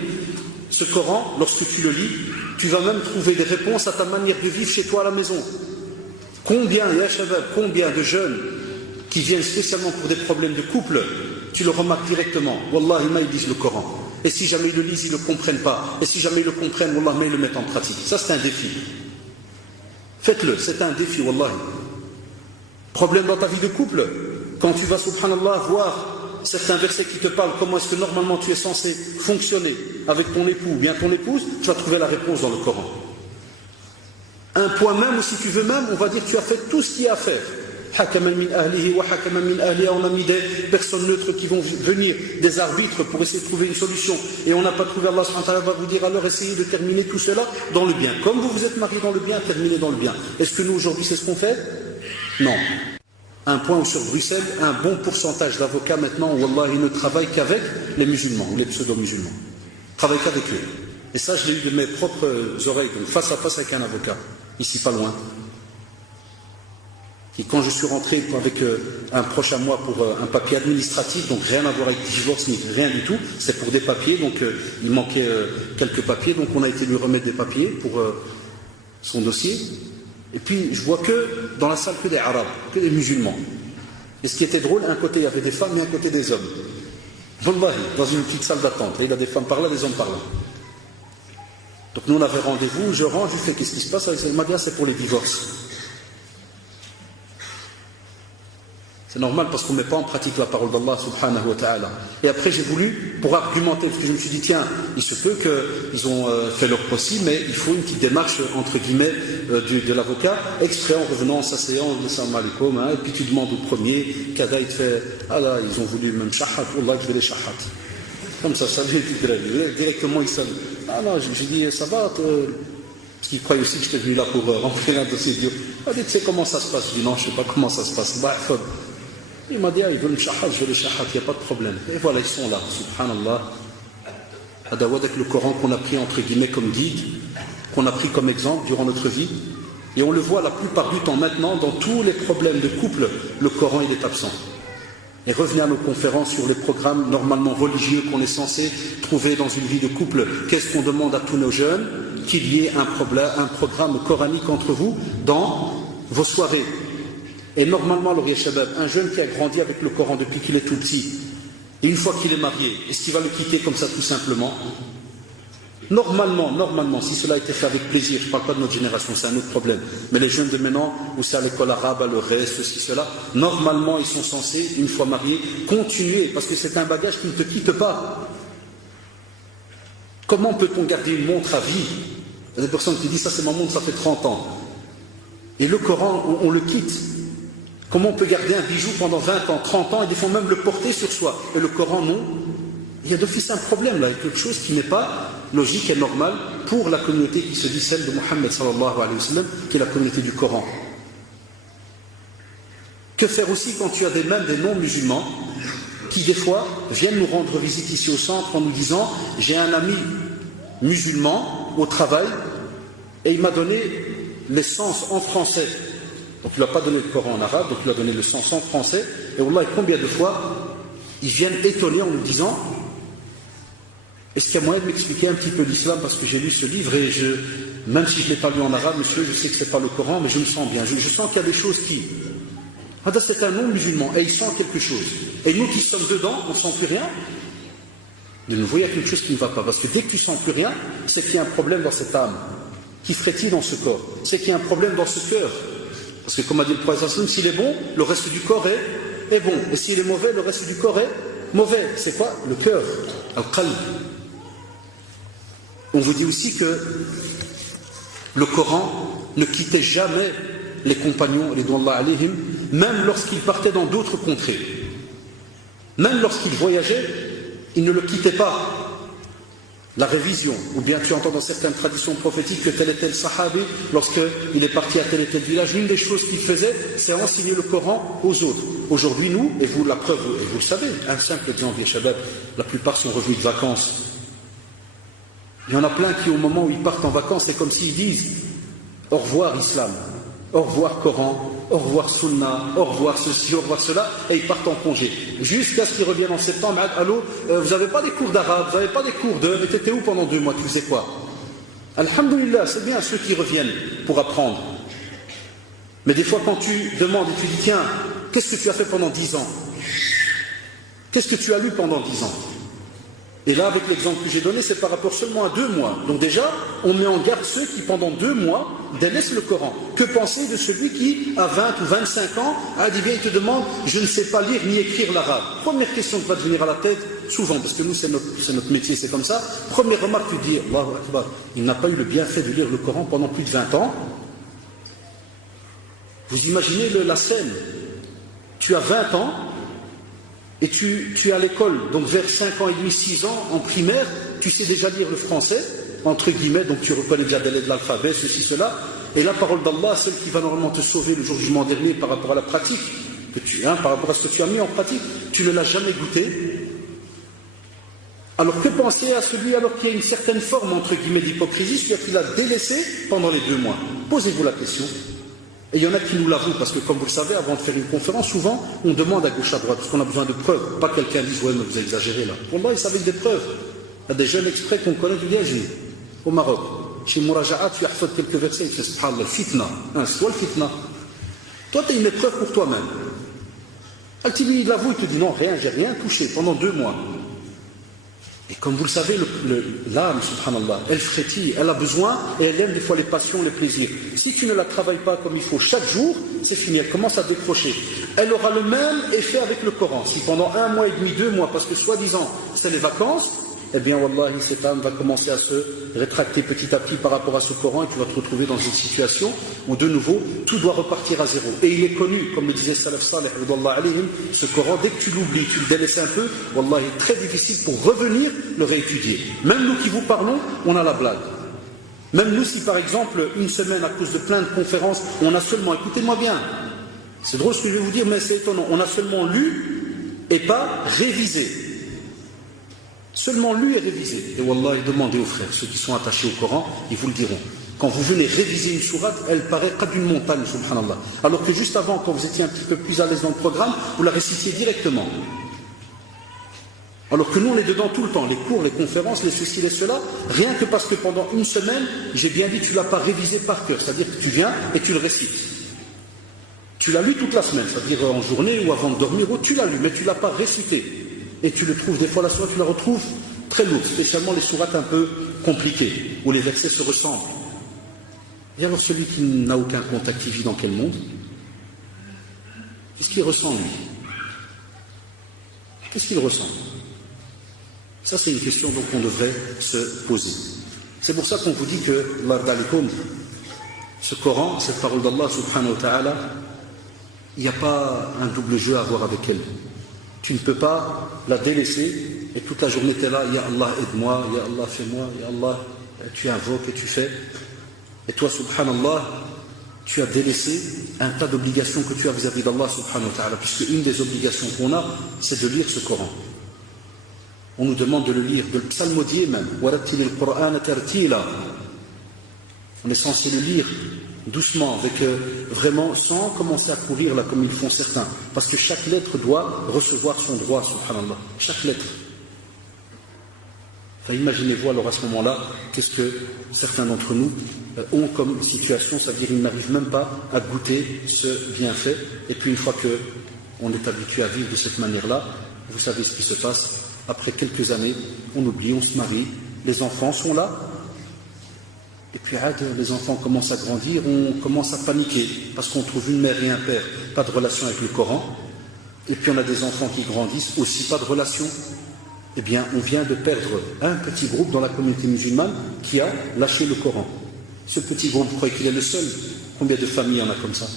ce Coran, lorsque tu le lis, tu vas même trouver des réponses à ta manière de vivre chez toi à la maison. Combien de jeunes qui viennent spécialement pour des problèmes de couple, tu le remarques directement. Wallahi, ils lisent le Coran. Et si jamais ils le lisent, ils ne le comprennent pas. Et si jamais ils le comprennent, Wallah, ils le mettent en pratique. Ça, c'est un défi. Faites-le, c'est un défi, Wallahi. Problème dans ta vie de couple, quand tu vas, subhanallah, voir certains versets qui te parlent comment est-ce que normalement tu es censé fonctionner avec ton époux ou bien ton épouse, tu vas trouver la réponse dans le Coran. Un point même, ou si tu veux même, on va dire que tu as fait tout ce qu'il y a à faire. Hakaman min ahlihi wa hakaman min ahliha, on a mis des personnes neutres qui vont venir, des arbitres pour essayer de trouver une solution. Et on n'a pas trouvé, Allah subhanahu wa ta'ala va vous dire alors essayez de terminer tout cela dans le bien. Comme vous vous êtes mariés dans le bien, terminez dans le bien. Est-ce que nous aujourd'hui c'est ce qu'on fait? Non. À un point où sur Bruxelles, un bon pourcentage d'avocats maintenant, wallah, ils ne travaillent qu'avec les musulmans, ou les pseudo-musulmans. Ils travaillent qu'avec eux. Et ça, je l'ai eu de mes propres oreilles, donc face à face avec un avocat, ici pas loin. Et quand je suis rentré avec un proche à moi pour un papier administratif, donc rien à voir avec divorce ni rien du tout, c'est pour des papiers, donc il manquait quelques papiers, donc on a été lui remettre des papiers pour son dossier. Et puis je vois que dans la salle que des Arabes, que des musulmans. Et ce qui était drôle, un côté il y avait des femmes et un côté des hommes. Wallahi, dans une petite salle d'attente. Et il y a des femmes par là, des hommes par là. Donc nous on avait rendez-vous, je rentre, je fais qu'est-ce qui se passe? Il m'a dit c'est pour les divorces. C'est normal parce qu'on ne met pas en pratique la parole d'Allah subhanahu wa ta'ala. Et après j'ai voulu, pour argumenter, parce que je me suis dit, tiens, il se peut qu'ils ont fait leur possible, mais il faut une petite démarche, entre guillemets, de l'avocat, exprès en revenant, en s'asseyant, en disant salam alaikum, et puis tu demandes au premier, Kada il te fait, ah là, ils ont voulu même shahat, Allah, je vais les shahat. Comme ça vient directement, il sonne. Ah non, j'ai dit, ça va, parce qu'il croyait aussi que j'étais venu là pour remplir un dossier dur. Il m'a dit, tu sais comment ça se passe? Je dis, non, je ne sais pas comment ça se passe. Il m'a dit, ah, ils veulent le shahat, je veux le shahat, il n'y a pas de problème. Et voilà, ils sont là, subhanallah. Avec le Coran qu'on a pris entre guillemets comme guide, qu'on a pris comme exemple durant notre vie. Et on le voit la plupart du temps maintenant, dans tous les problèmes de couple, le Coran il est absent. Et revenez à nos conférences sur les programmes normalement religieux qu'on est censé trouver dans une vie de couple. Qu'est-ce qu'on demande à tous nos jeunes? Qu'il y ait un programme coranique entre vous dans vos soirées. Et normalement, alors, un jeune qui a grandi avec le Coran depuis qu'il est tout petit, et une fois qu'il est marié, est-ce qu'il va le quitter comme ça tout simplement? Normalement, si cela a été fait avec plaisir, je ne parle pas de notre génération, c'est un autre problème, mais les jeunes de maintenant, où c'est à l'école arabe, à le reste, ceci, cela, normalement, ils sont censés, une fois mariés, continuer, parce que c'est un bagage qui ne te quitte pas. Comment peut-on garder une montre à vie? Il y a des personnes qui disent, ça c'est ma montre, ça fait 30 ans. Et le Coran, on le quitte. Comment on peut garder un bijou pendant 20 ans, 30 ans, et des fois même le porter sur soi? Et le Coran, non. Il y a d'office un problème là, il y a quelque chose qui n'est pas logique et normal pour la communauté qui se dit celle de Mohammed sallallahu alayhi wa sallam, qui est la communauté du Coran. Que faire aussi quand tu as même des non-musulmans qui des fois viennent nous rendre visite ici au centre en nous disant, j'ai un ami musulman au travail et il m'a donné l'essence en français. Donc il ne lui a pas donné le Coran en arabe, donc il lui a donné le sens en français. Et wallah, combien de fois ils viennent étonnés en nous disant, est-ce qu'il y a moyen de m'expliquer un petit peu l'islam, parce que j'ai lu ce livre et même si je ne l'ai pas lu en arabe, monsieur, je sais que ce n'est pas le Coran, mais je me sens bien. Je sens qu'il y a des choses qui... C'est un non-musulman et il sent quelque chose. Et nous qui sommes dedans, on ne sent plus rien. De nouveau, il y a quelque chose qui ne va pas. Parce que dès que tu ne sens plus rien, c'est qu'il y a un problème dans cette âme. Qui ferait-il dans ce corps? C'est qu'il y a un problème dans ce cœur. Parce que comme a dit le prophète, s'il est bon, le reste du corps est bon. Et s'il est mauvais, le reste du corps est mauvais. C'est quoi? Le cœur. Al-qalb. On vous dit aussi que le Coran ne quittait jamais les compagnons, ridwanullah alayhim, même lorsqu'ils partaient dans d'autres contrées. Même lorsqu'ils voyageaient, ils ne le quittaient pas. La révision, ou bien tu entends dans certaines traditions prophétiques que tel et tel sahabi, lorsqu'il est parti à tel et tel village, l'une des choses qu'il faisait, c'est enseigner le Coran aux autres. Aujourd'hui, nous, et vous, la preuve, et vous le savez, un simple exemple, les shabab, la plupart sont revenus de vacances. Il y en a plein qui, au moment où ils partent en vacances, c'est comme s'ils disent au revoir islam, au revoir Coran, au revoir Sunna, au revoir ceci, au revoir cela, et ils partent en congé. Jusqu'à ce qu'ils reviennent en septembre. Allô, vous n'avez pas des cours d'arabe, vous n'avez pas des cours de... Mais t'étais où pendant 2 mois? Tu faisais quoi? Alhamdulillah, c'est bien ceux qui reviennent pour apprendre. Mais des fois, quand tu demandes et tu dis, tiens, qu'est-ce que tu as fait pendant 10 ans? Qu'est-ce que tu as lu pendant 10 ans? Et là, avec l'exemple que j'ai donné, c'est par rapport seulement à 2 mois. Donc déjà, on met en garde ceux qui, pendant 2 mois, délaissent le Coran. Que penser de celui qui, à 20 ou 25 ans, a dit bien, il te demande, je ne sais pas lire ni écrire l'arabe. Première question qui va te venir à la tête, souvent, parce que nous, c'est notre métier, c'est comme ça. Première remarque, tu dis, Allahu Akbar, il n'a pas eu le bienfait de lire le Coran pendant plus de 20 ans. Vous imaginez la scène. Tu as 20 ans, et tu es à l'école, donc vers 5 ans et demi, 6 ans, en primaire, tu sais déjà lire le français, entre guillemets, donc tu reconnais déjà des lettres de l'alphabet, ceci, cela, et la parole d'Allah, celle qui va normalement te sauver le jour du jugement dernier par rapport à la pratique, par rapport à ce que tu as mis en pratique, tu ne l'as jamais goûté. Alors que penser à celui alors qu'il y a une certaine forme entre guillemets d'hypocrisie, celui qui l'a délaissé pendant les 2 mois? Posez-vous la question. Et il y en a qui nous l'avouent, parce que comme vous le savez, avant de faire une conférence, souvent on demande à gauche à droite, parce qu'on a besoin de preuves. Pas quelqu'un dise ouais mais vous exagérez là. Wallah, ils savent des preuves. Il y a des jeunes extraits qu'on connaît du Liège au Maroc. Chez Mouraja'a, tu as fait quelques versets, il fait subhanallah, fitna. C'est quoi le fitna? Toi, tu as une épreuve pour toi-même. Al-Tibi, il l'avoue, il te dit non, rien, j'ai rien touché pendant 2 mois. Et comme vous le savez, l'âme, subhanallah, elle frétille, elle a besoin et elle aime des fois les passions, les plaisirs. Si tu ne la travailles pas comme il faut chaque jour, c'est fini, elle commence à décrocher. Elle aura le même effet avec le Coran. Si pendant 1 mois et demi, 2 mois, parce que soi-disant c'est les vacances, eh bien, wallahi, cette âme va commencer à se rétracter petit à petit par rapport à ce Coran et tu vas te retrouver dans une situation où, de nouveau, tout doit repartir à zéro. Et il est connu, comme le disait Salaf Saleh, ce Coran, dès que tu l'oublies, tu le délaisses un peu, wallahi, très difficile pour revenir le réétudier. Même nous qui vous parlons, on a la blague. Même nous, si par exemple, une semaine, à cause de plein de conférences, on a seulement, écoutez-moi bien, c'est drôle ce que je vais vous dire, mais c'est étonnant, on a seulement lu et pas révisé. Seulement lu et révisé. Et wallah, demandez aux frères, ceux qui sont attachés au Coran, ils vous le diront. Quand vous venez réviser une sourate, elle paraît comme d'une montagne, subhanallah. Alors que juste avant, quand vous étiez un petit peu plus à l'aise dans le programme, vous la récitiez directement. Alors que nous, on est dedans tout le temps. Les cours, les conférences, les ceci, les cela, rien que parce que pendant une semaine, j'ai bien dit, tu ne l'as pas révisé par cœur. C'est-à-dire que tu viens et tu le récites. Tu l'as lu toute la semaine, c'est-à-dire en journée ou avant de dormir, ou tu l'as lu, mais tu ne l'as pas récité. Et tu le trouves, des fois la sourate, tu la retrouves très lourde, spécialement les sourates un peu compliquées, où les versets se ressemblent. Et alors celui qui n'a aucun contact, qui vit dans quel monde? Qu'est-ce qu'il ressent, lui? Qu'est-ce qu'il ressent? Ça, c'est une question donc qu'on devrait se poser. C'est pour ça qu'on vous dit que, ce Coran, cette parole d'Allah subhanahu wa ta'ala, il n'y a pas un double jeu à avoir avec elle. Tu ne peux pas la délaisser et toute la journée tu es là, Ya Allah aide-moi, Ya Allah fais-moi, Ya Allah, tu invoques et tu fais. Et toi, subhanallah, tu as délaissé un tas d'obligations que tu as vis-à-vis d'Allah subhanahu wa ta'ala, puisque une des obligations qu'on a, c'est de lire ce Coran. On nous demande de le lire, de le psalmodier même. On est censé le lire doucement, avec vraiment sans commencer à courir là comme ils font certains, parce que chaque lettre doit recevoir son droit, subhanallah, chaque lettre. Imaginez-vous alors à ce moment-là, qu'est-ce que certains d'entre nous ont comme situation, c'est-à-dire ils n'arrivent même pas à goûter ce bienfait, et puis une fois qu'on est habitué à vivre de cette manière-là, vous savez ce qui se passe, après quelques années, on oublie, on se marie, les enfants sont là, et puis les enfants commencent à grandir, on commence à paniquer parce qu'on trouve une mère et un père, pas de relation avec le Coran. Et puis on a des enfants qui grandissent, aussi pas de relation. Eh bien, on vient de perdre un petit groupe dans la communauté musulmane qui a lâché le Coran. Ce petit groupe, vous croyez qu'il est le seul? Combien de familles on a comme ça?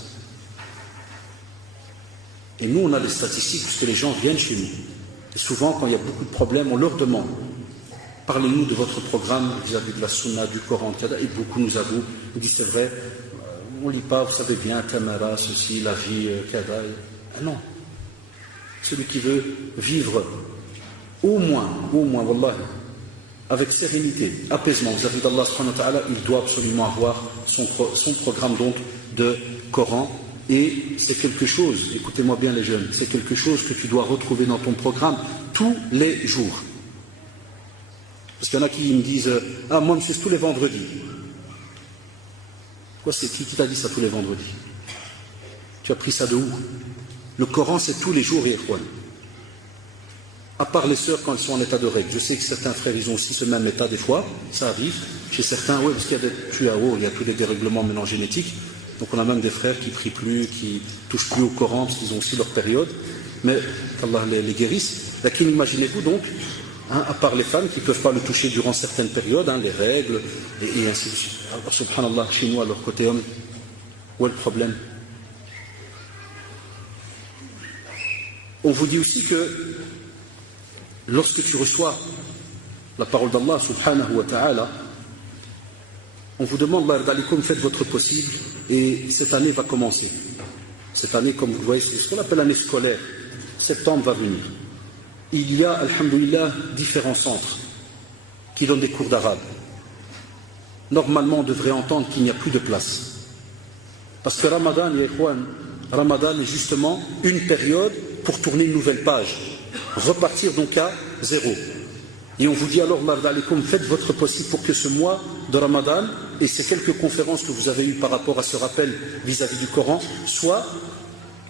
Et nous, on a des statistiques puisque les gens viennent chez nous. Et souvent, quand il y a beaucoup de problèmes, on leur demande. Parlez-nous de votre programme vis-à-vis de la sunna, du Coran, et beaucoup nous avouent, ils disent c'est vrai, on ne lit pas, vous savez bien, Camara, ceci, la vie, Kada. Ah non. Celui qui veut vivre au moins, wallah, avec sérénité, apaisement vis-à-vis d'Allah subhanahu wa ta'ala, il doit absolument avoir son programme donc de Coran. Et c'est quelque chose, écoutez-moi bien les jeunes, c'est quelque chose que tu dois retrouver dans ton programme tous les jours. Parce qu'il y en a qui me disent « Ah, moi, monsieur, c'est tous les vendredis. » Quoi, c'est qui t'a dit ça tous les vendredis? Tu as pris ça de où? Le Coran, c'est tous les jours, Ikhwan. À part les sœurs quand elles sont en état de règle. Je sais que certains frères, ils ont aussi ce même état des fois. Ça arrive. Chez certains, oui, parce qu'il y a des tuaos, il y a tous les dérèglements maintenant génétiques. Donc on a même des frères qui prient plus, qui touchent plus au Coran, parce qu'ils ont aussi leur période. Mais qu'Allah les guérisse. Laquelle, imaginez-vous donc, à part les femmes qui ne peuvent pas le toucher durant certaines périodes, les règles, et ainsi de suite. Alors, subhanallah, chez nous, à leur côté homme, où est le problème? On vous dit aussi que lorsque tu reçois la parole d'Allah, subhanahu wa ta'ala, on vous demande, faites votre possible, et cette année va commencer. cette année, comme vous le voyez, c'est ce qu'on appelle l'année scolaire. Septembre va venir. Il y a, alhamdoulilah, différents centres qui donnent des cours d'arabe. Normalement, on devrait entendre qu'il n'y a plus de place. Parce que Ramadan, Ramadan est justement une période pour tourner une nouvelle page. Repartir donc à zéro. Et on vous dit alors, faites votre possible pour que ce mois de Ramadan et ces quelques conférences que vous avez eues par rapport à ce rappel vis-à-vis du Coran soient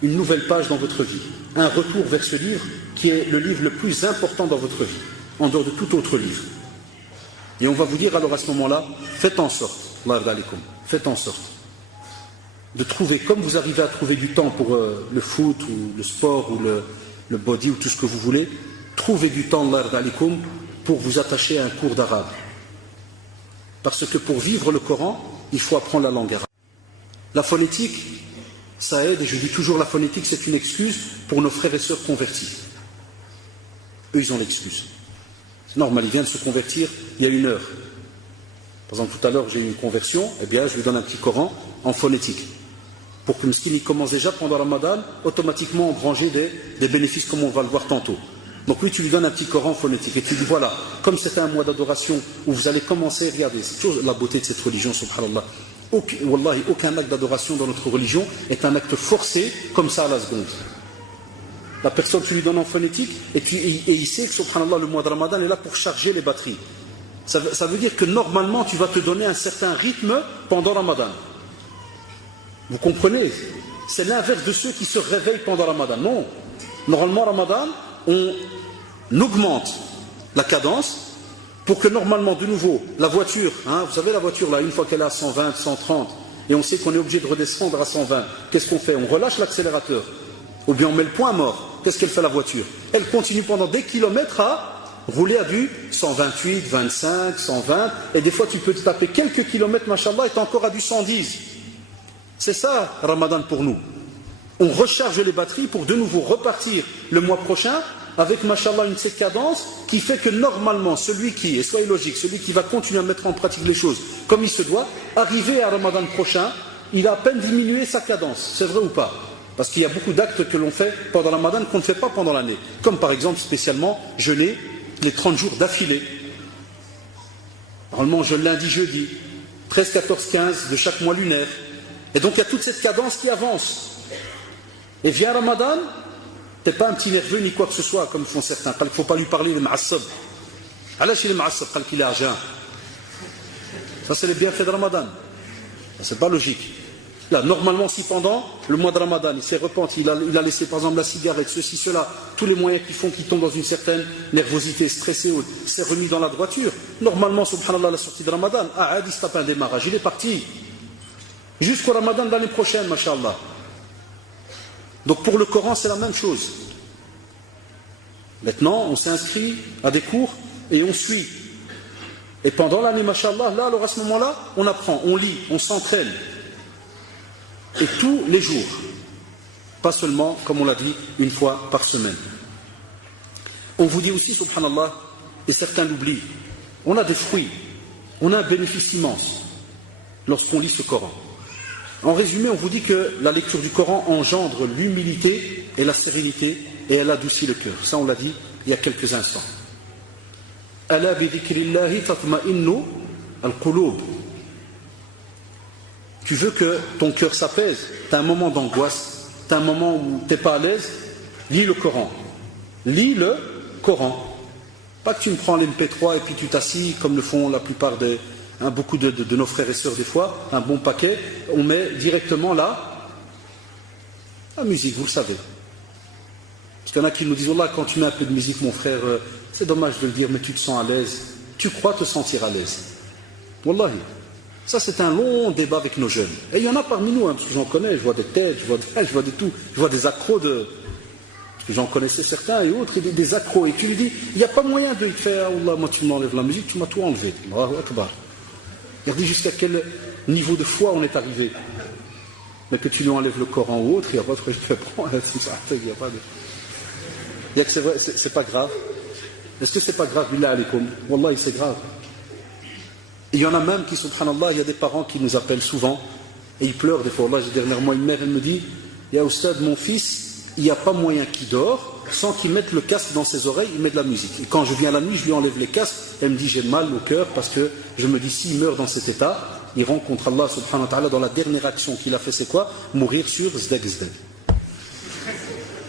une nouvelle page dans votre vie. Un retour vers ce livre qui est le livre le plus important dans votre vie, en dehors de tout autre livre. Et on va vous dire alors à ce moment-là, faites en sorte de trouver, comme vous arrivez à trouver du temps pour le foot ou le sport ou le body ou tout ce que vous voulez, trouvez du temps pour vous attacher à un cours d'arabe. Parce que pour vivre le Coran, il faut apprendre la langue arabe. La phonétique, ça aide, et je dis toujours la phonétique, c'est une excuse pour nos frères et sœurs convertis. Eux, ils ont l'excuse. C'est normal, il vient de se convertir il y a 1 heure. Par exemple, tout à l'heure, j'ai eu une conversion, eh bien, je lui donne un petit Coran en phonétique. Pour que le skin, il commence déjà pendant Ramadan, automatiquement engranger des bénéfices, comme on va le voir tantôt. Donc lui, tu lui donnes un petit Coran phonétique et tu lui dis, voilà, comme c'était un mois d'adoration où vous allez commencer, regardez, c'est toujours la beauté de cette religion, subhanallah. Wallahi, aucun acte d'adoration dans notre religion est un acte forcé, comme ça à la seconde. La personne, tu lui donnes en phonétique et il sait que, subhanallah, le mois de Ramadan est là pour charger les batteries. Ça veut dire que normalement, tu vas te donner un certain rythme pendant Ramadan. Vous comprenez? C'est l'inverse de ceux qui se réveillent pendant Ramadan. Non. Normalement, Ramadan, on augmente la cadence pour que normalement, de nouveau, la voiture, vous savez la voiture là, une fois qu'elle est à 120, 130, et on sait qu'on est obligé de redescendre à 120, qu'est-ce qu'on fait? On relâche l'accélérateur, ou bien on met le point mort. Qu'est-ce qu'elle fait la voiture? Elle continue pendant des kilomètres à rouler à du 128, 25, 120, et des fois tu peux te taper quelques kilomètres, machallah, et tu es encore à du 110. C'est ça, Ramadan pour nous. On recharge les batteries pour de nouveau repartir le mois prochain avec, machallah, une cette cadence qui fait que normalement, celui qui, et soyez logique, celui qui va continuer à mettre en pratique les choses comme il se doit, arriver à Ramadan prochain, il a à peine diminué sa cadence. C'est vrai ou pas? Parce qu'il y a beaucoup d'actes que l'on fait pendant Ramadan qu'on ne fait pas pendant l'année. Comme par exemple, spécialement, jeûner les 30 jours d'affilée. Normalement, je lundi, jeudi, 13, 14, 15 de chaque mois lunaire. Et donc il y a toute cette cadence qui avance. Et vient Ramadan, t'es pas un petit nerveux ni quoi que ce soit, comme font certains. Il ne faut pas lui parler de ma'assab. Allah chez les ma'assab, qu'il est argent. Ça, c'est les bienfaits de Ramadan. C'est pas logique. Là, normalement, si pendant le mois de Ramadan, il s'est repenti, il a laissé par exemple la cigarette, ceci, cela, tous les moyens qui font qu'il tombe dans une certaine nervosité, stressé, s'est remis dans la droiture. Normalement, subhanallah, la sortie de Ramadan, il se tape un démarrage, il est parti. Jusqu'au Ramadan de l'année prochaine, mashallah. Donc pour le Coran, c'est la même chose. Maintenant, on s'inscrit à des cours et on suit. Et pendant l'année, mashallah, là, alors à ce moment-là, on apprend, on lit, on s'entraîne. Et tous les jours. Pas seulement, comme on l'a dit, une fois par semaine. On vous dit aussi, subhanallah, et certains l'oublient, on a des fruits, on a un bénéfice immense lorsqu'on lit ce Coran. En résumé, on vous dit que la lecture du Coran engendre l'humilité et la sérénité et elle adoucit le cœur. Ça, on l'a dit il y a quelques instants. Ala bi dhikrillahi tatma'innu al-qulub. Tu veux que ton cœur s'apaise, tu as un moment d'angoisse, tu as un moment où tu n'es pas à l'aise, lis le Coran. Lis le Coran. Pas que tu me prends l'MP3 et puis tu t'assis comme le font la plupart beaucoup de nos frères et sœurs des fois, un bon paquet, on met directement là la musique, vous le savez. Parce qu'il y en a qui nous disent, Wallah, quand tu mets un peu de musique, mon frère, c'est dommage de le dire, mais tu te sens à l'aise. Tu crois te sentir à l'aise. Wallahi. Ça, c'est un long débat avec nos jeunes. Et il y en a parmi nous, parce que j'en connais, je vois des têtes, je vois de tout, je vois des accros parce que j'en connaissais certains et autres, et des accros. Et tu lui dis, il n'y a pas moyen de faire, Allah, moi tu m'enlèves la musique, tu m'as tout enlevé. Allahu Akbar. Regardez jusqu'à quel niveau de foi on est arrivé. Mais que tu lui enlèves le Coran ou autre, il n'y a pas de que je te prends, il n'y a pas de... Il y a que c'est vrai, c'est pas grave. Est-ce que c'est pas grave, billah alaykoum? Wallahi, c'est grave. Il y en a même qui, subhanallah, il y a des parents qui nous appellent souvent et ils pleurent des fois. Là, dernièrement, une mère, elle me dit, « Ya Oustad, mon fils, il n'y a pas moyen qu'il dort sans qu'il mette le casque dans ses oreilles, il met de la musique. Et quand je viens la nuit, je lui enlève les casques, elle me dit j'ai mal au cœur parce que je me dis s'il meurt dans cet état, il rencontre Allah subhanahu wa ta'ala dans la dernière action qu'il a fait, c'est quoi? Mourir sur Zdeg Zdeg. »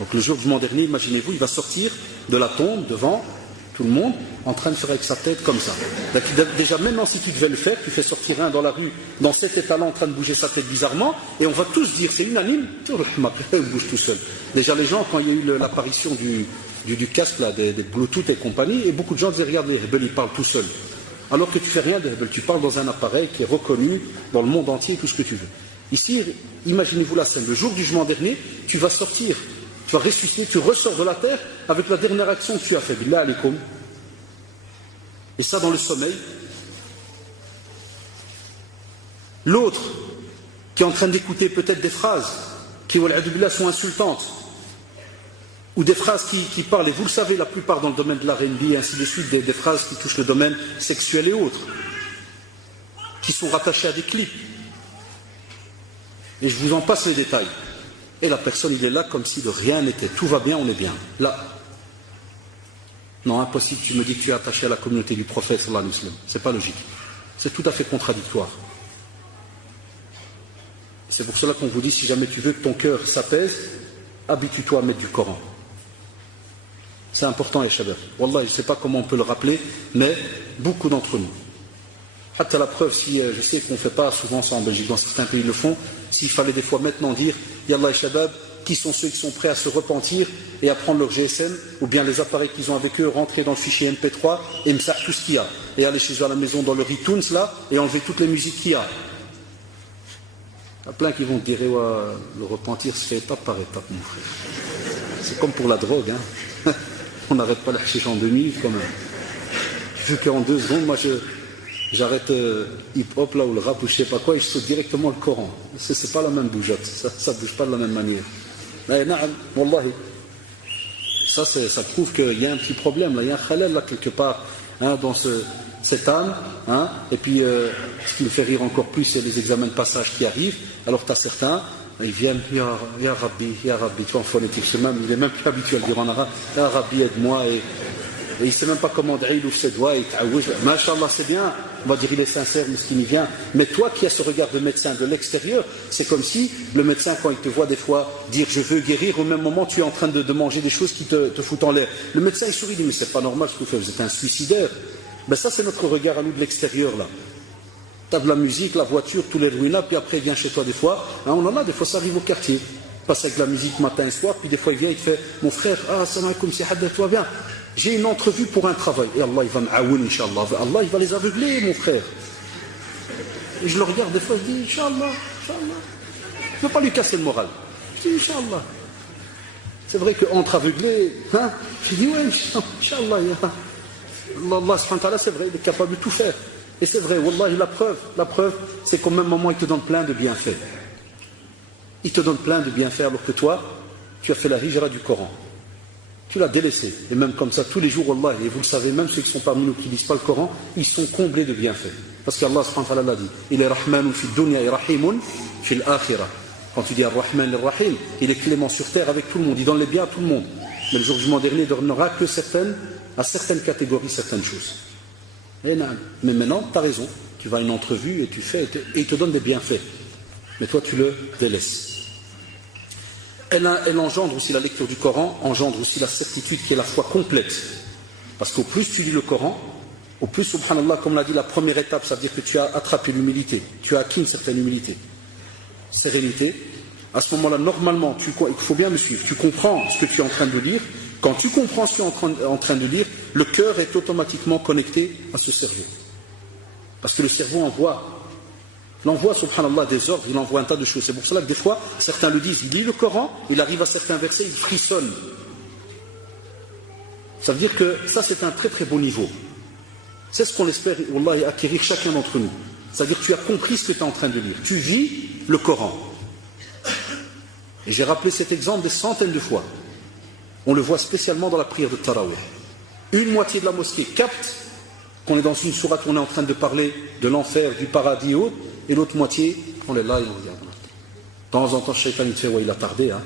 Donc le jour du jugement dernier, imaginez-vous, il va sortir de la tombe devant tout le monde en train de faire avec sa tête comme ça. Donc, déjà maintenant si tu devais le faire, tu fais sortir un dans la rue dans cet état-là en train de bouger sa tête bizarrement et on va tous dire, c'est unanime, il bouge tout seul. Déjà les gens, quand il y a eu l'apparition du casque là, des Bluetooth et compagnie, et beaucoup de gens disaient regarde les rebelles, ils parlent tout seuls. Alors que tu fais rien des rebelles, tu parles dans un appareil qui est reconnu dans le monde entier, tout ce que tu veux. Ici, imaginez-vous la scène, le jour du jugement dernier, tu vas sortir, tu vas ressusciter, tu ressors de la terre avec la dernière action que tu as fait. Billah alaikum. Et ça dans le sommeil. L'autre, qui est en train d'écouter peut-être des phrases qui, wal'adhu sont insultantes, ou des phrases qui parlent, et vous le savez, la plupart dans le domaine de la R&B, et ainsi de suite, des phrases qui touchent le domaine sexuel et autres, qui sont rattachées à des clips. Et je vous en passe les détails. Et la personne, il est là comme si de rien n'était. Tout va bien, on est bien. Là. Non, impossible, tu me dis que tu es attaché à la communauté du prophète, sallallahu alayhi wa sallam. C'est pas logique. C'est tout à fait contradictoire. C'est pour cela qu'on vous dit, si jamais tu veux que ton cœur s'apaise, habitue-toi à mettre du Coran. C'est important, les shabab. Wallah, je ne sais pas comment on peut le rappeler, mais beaucoup d'entre nous. À la preuve, si je sais qu'on ne fait pas souvent ça en Belgique, dans certains pays le font, s'il fallait des fois maintenant dire, Yallah et Shabab, qui sont ceux qui sont prêts à se repentir et à prendre leur GSM, ou bien les appareils qu'ils ont avec eux, rentrer dans le fichier MP3 et me faire tout ce qu'il y a, et aller chez eux à la maison dans leur iTunes là, et enlever toutes les musiques qu'il y a. Il y a plein qui vont te dire, ouais, le repentir se fait étape par étape, mon frère. C'est comme pour la drogue, hein. On n'arrête pas la chiche en 2 minutes quand même. Vu qu'en 2 secondes, moi j'arrête hip-hop là ou le rap ou je sais pas quoi et je saute directement le Coran. C'est pas la même bougeotte, ça bouge pas de la même manière. Mais na'am, wallahi. Ça prouve qu'il y a un petit problème là, il y a un khalal là quelque part hein, dans cette âme. Hein, et puis ce qui me fait rire encore plus, c'est les examens de passage qui arrivent. Alors tu as certains, ils viennent, Ya Rabbi, tu vois en phonétique, il est même plus habitué à le dire en arabe, Ya Rabbi aide-moi et il ne sait même pas comment il ouvre ses doigts, il ta'awouj. Masha'Allah, c'est bien, on va dire il est sincère, mais ce qui y vient. Mais toi qui as ce regard de médecin de l'extérieur, c'est comme si le médecin, quand il te voit des fois dire je veux guérir, au même moment tu es en train de manger des choses qui te foutent en l'air. Le médecin il sourit, il dit mais c'est pas normal ce que vous faites, vous êtes un suicidaire. Ben ça c'est notre regard à nous de l'extérieur là. Tu as de la musique, la voiture, tous les ruinats, puis après il vient chez toi des fois. Hein, on en a, des fois ça arrive au quartier. Il passe avec la musique matin et soir, puis des fois il vient, il te fait mon frère, salam alaikum, si hadda, toi bien. J'ai une entrevue pour un travail. Et Allah, il va m'aoun, Inch'Allah. Allah, il va les aveugler, mon frère. Et je le regarde des fois, je dis, Inch'Allah, Inch'Allah. Je ne veux pas lui casser le moral. Je dis, Inch'Allah. C'est vrai qu'entre aveuglés, hein, je dis, ouais, Inch'Allah. Allah, subhanahu wa ta'ala, c'est vrai, il est capable de tout faire. Et c'est vrai, Wallah, la preuve, c'est qu'au même moment, il te donne plein de bienfaits. Il te donne plein de bienfaits, alors que toi, tu as fait la hijra du Coran. Tu l'as délaissé. Et même comme ça, tous les jours, Allah, et vous le savez, même ceux qui sont parmi nous qui ne lisent pas le Coran, ils sont comblés de bienfaits. Parce qu'Allah subhanahu wa ta'ala l'a dit. Il est Rahmanun fi dunya et Rahimun fi l'akhira. Quand tu dis Ar-Rahman Ar-Rahim, il est clément sur terre avec tout le monde. Il donne les biens à tout le monde. Mais le jour du jugement dernier, il ne donnera que à certaines catégories, certaines choses. Et non. Mais maintenant, tu as raison. Tu vas à une entrevue et tu fais, et il te donne des bienfaits. Mais toi, tu le délaisses. Elle engendre aussi, la lecture du Coran, engendre aussi la certitude qui est la foi complète. Parce qu'au plus tu lis le Coran, au plus, subhanallah, comme l'a dit, la première étape, ça veut dire que tu as attrapé l'humilité, tu as acquis une certaine humilité, sérénité. À ce moment-là, normalement, il faut bien me suivre, tu comprends ce que tu es en train de lire. Quand tu comprends ce que tu es en train de lire, le cœur est automatiquement connecté à ce cerveau. Parce que le cerveau l'envoie, subhanallah, des ordres, il envoie un tas de choses. C'est pour cela que des fois, certains le disent, il lit le Coran, il arrive à certains versets, il frissonne. Ça veut dire que ça, c'est un très très beau niveau. C'est ce qu'on espère, wallah, acquérir chacun d'entre nous. C'est-à-dire que tu as compris ce que tu es en train de lire. Tu vis le Coran. Et j'ai rappelé cet exemple des centaines de fois. On le voit spécialement dans la prière de Tarawih. Une moitié de la mosquée capte qu'on est dans une sourate où on est en train de parler de l'enfer, du paradis et autres, et l'autre moitié, on est là et on regarde. temps en temps, Shaitan, il te fait, ouais, il a tardé, hein.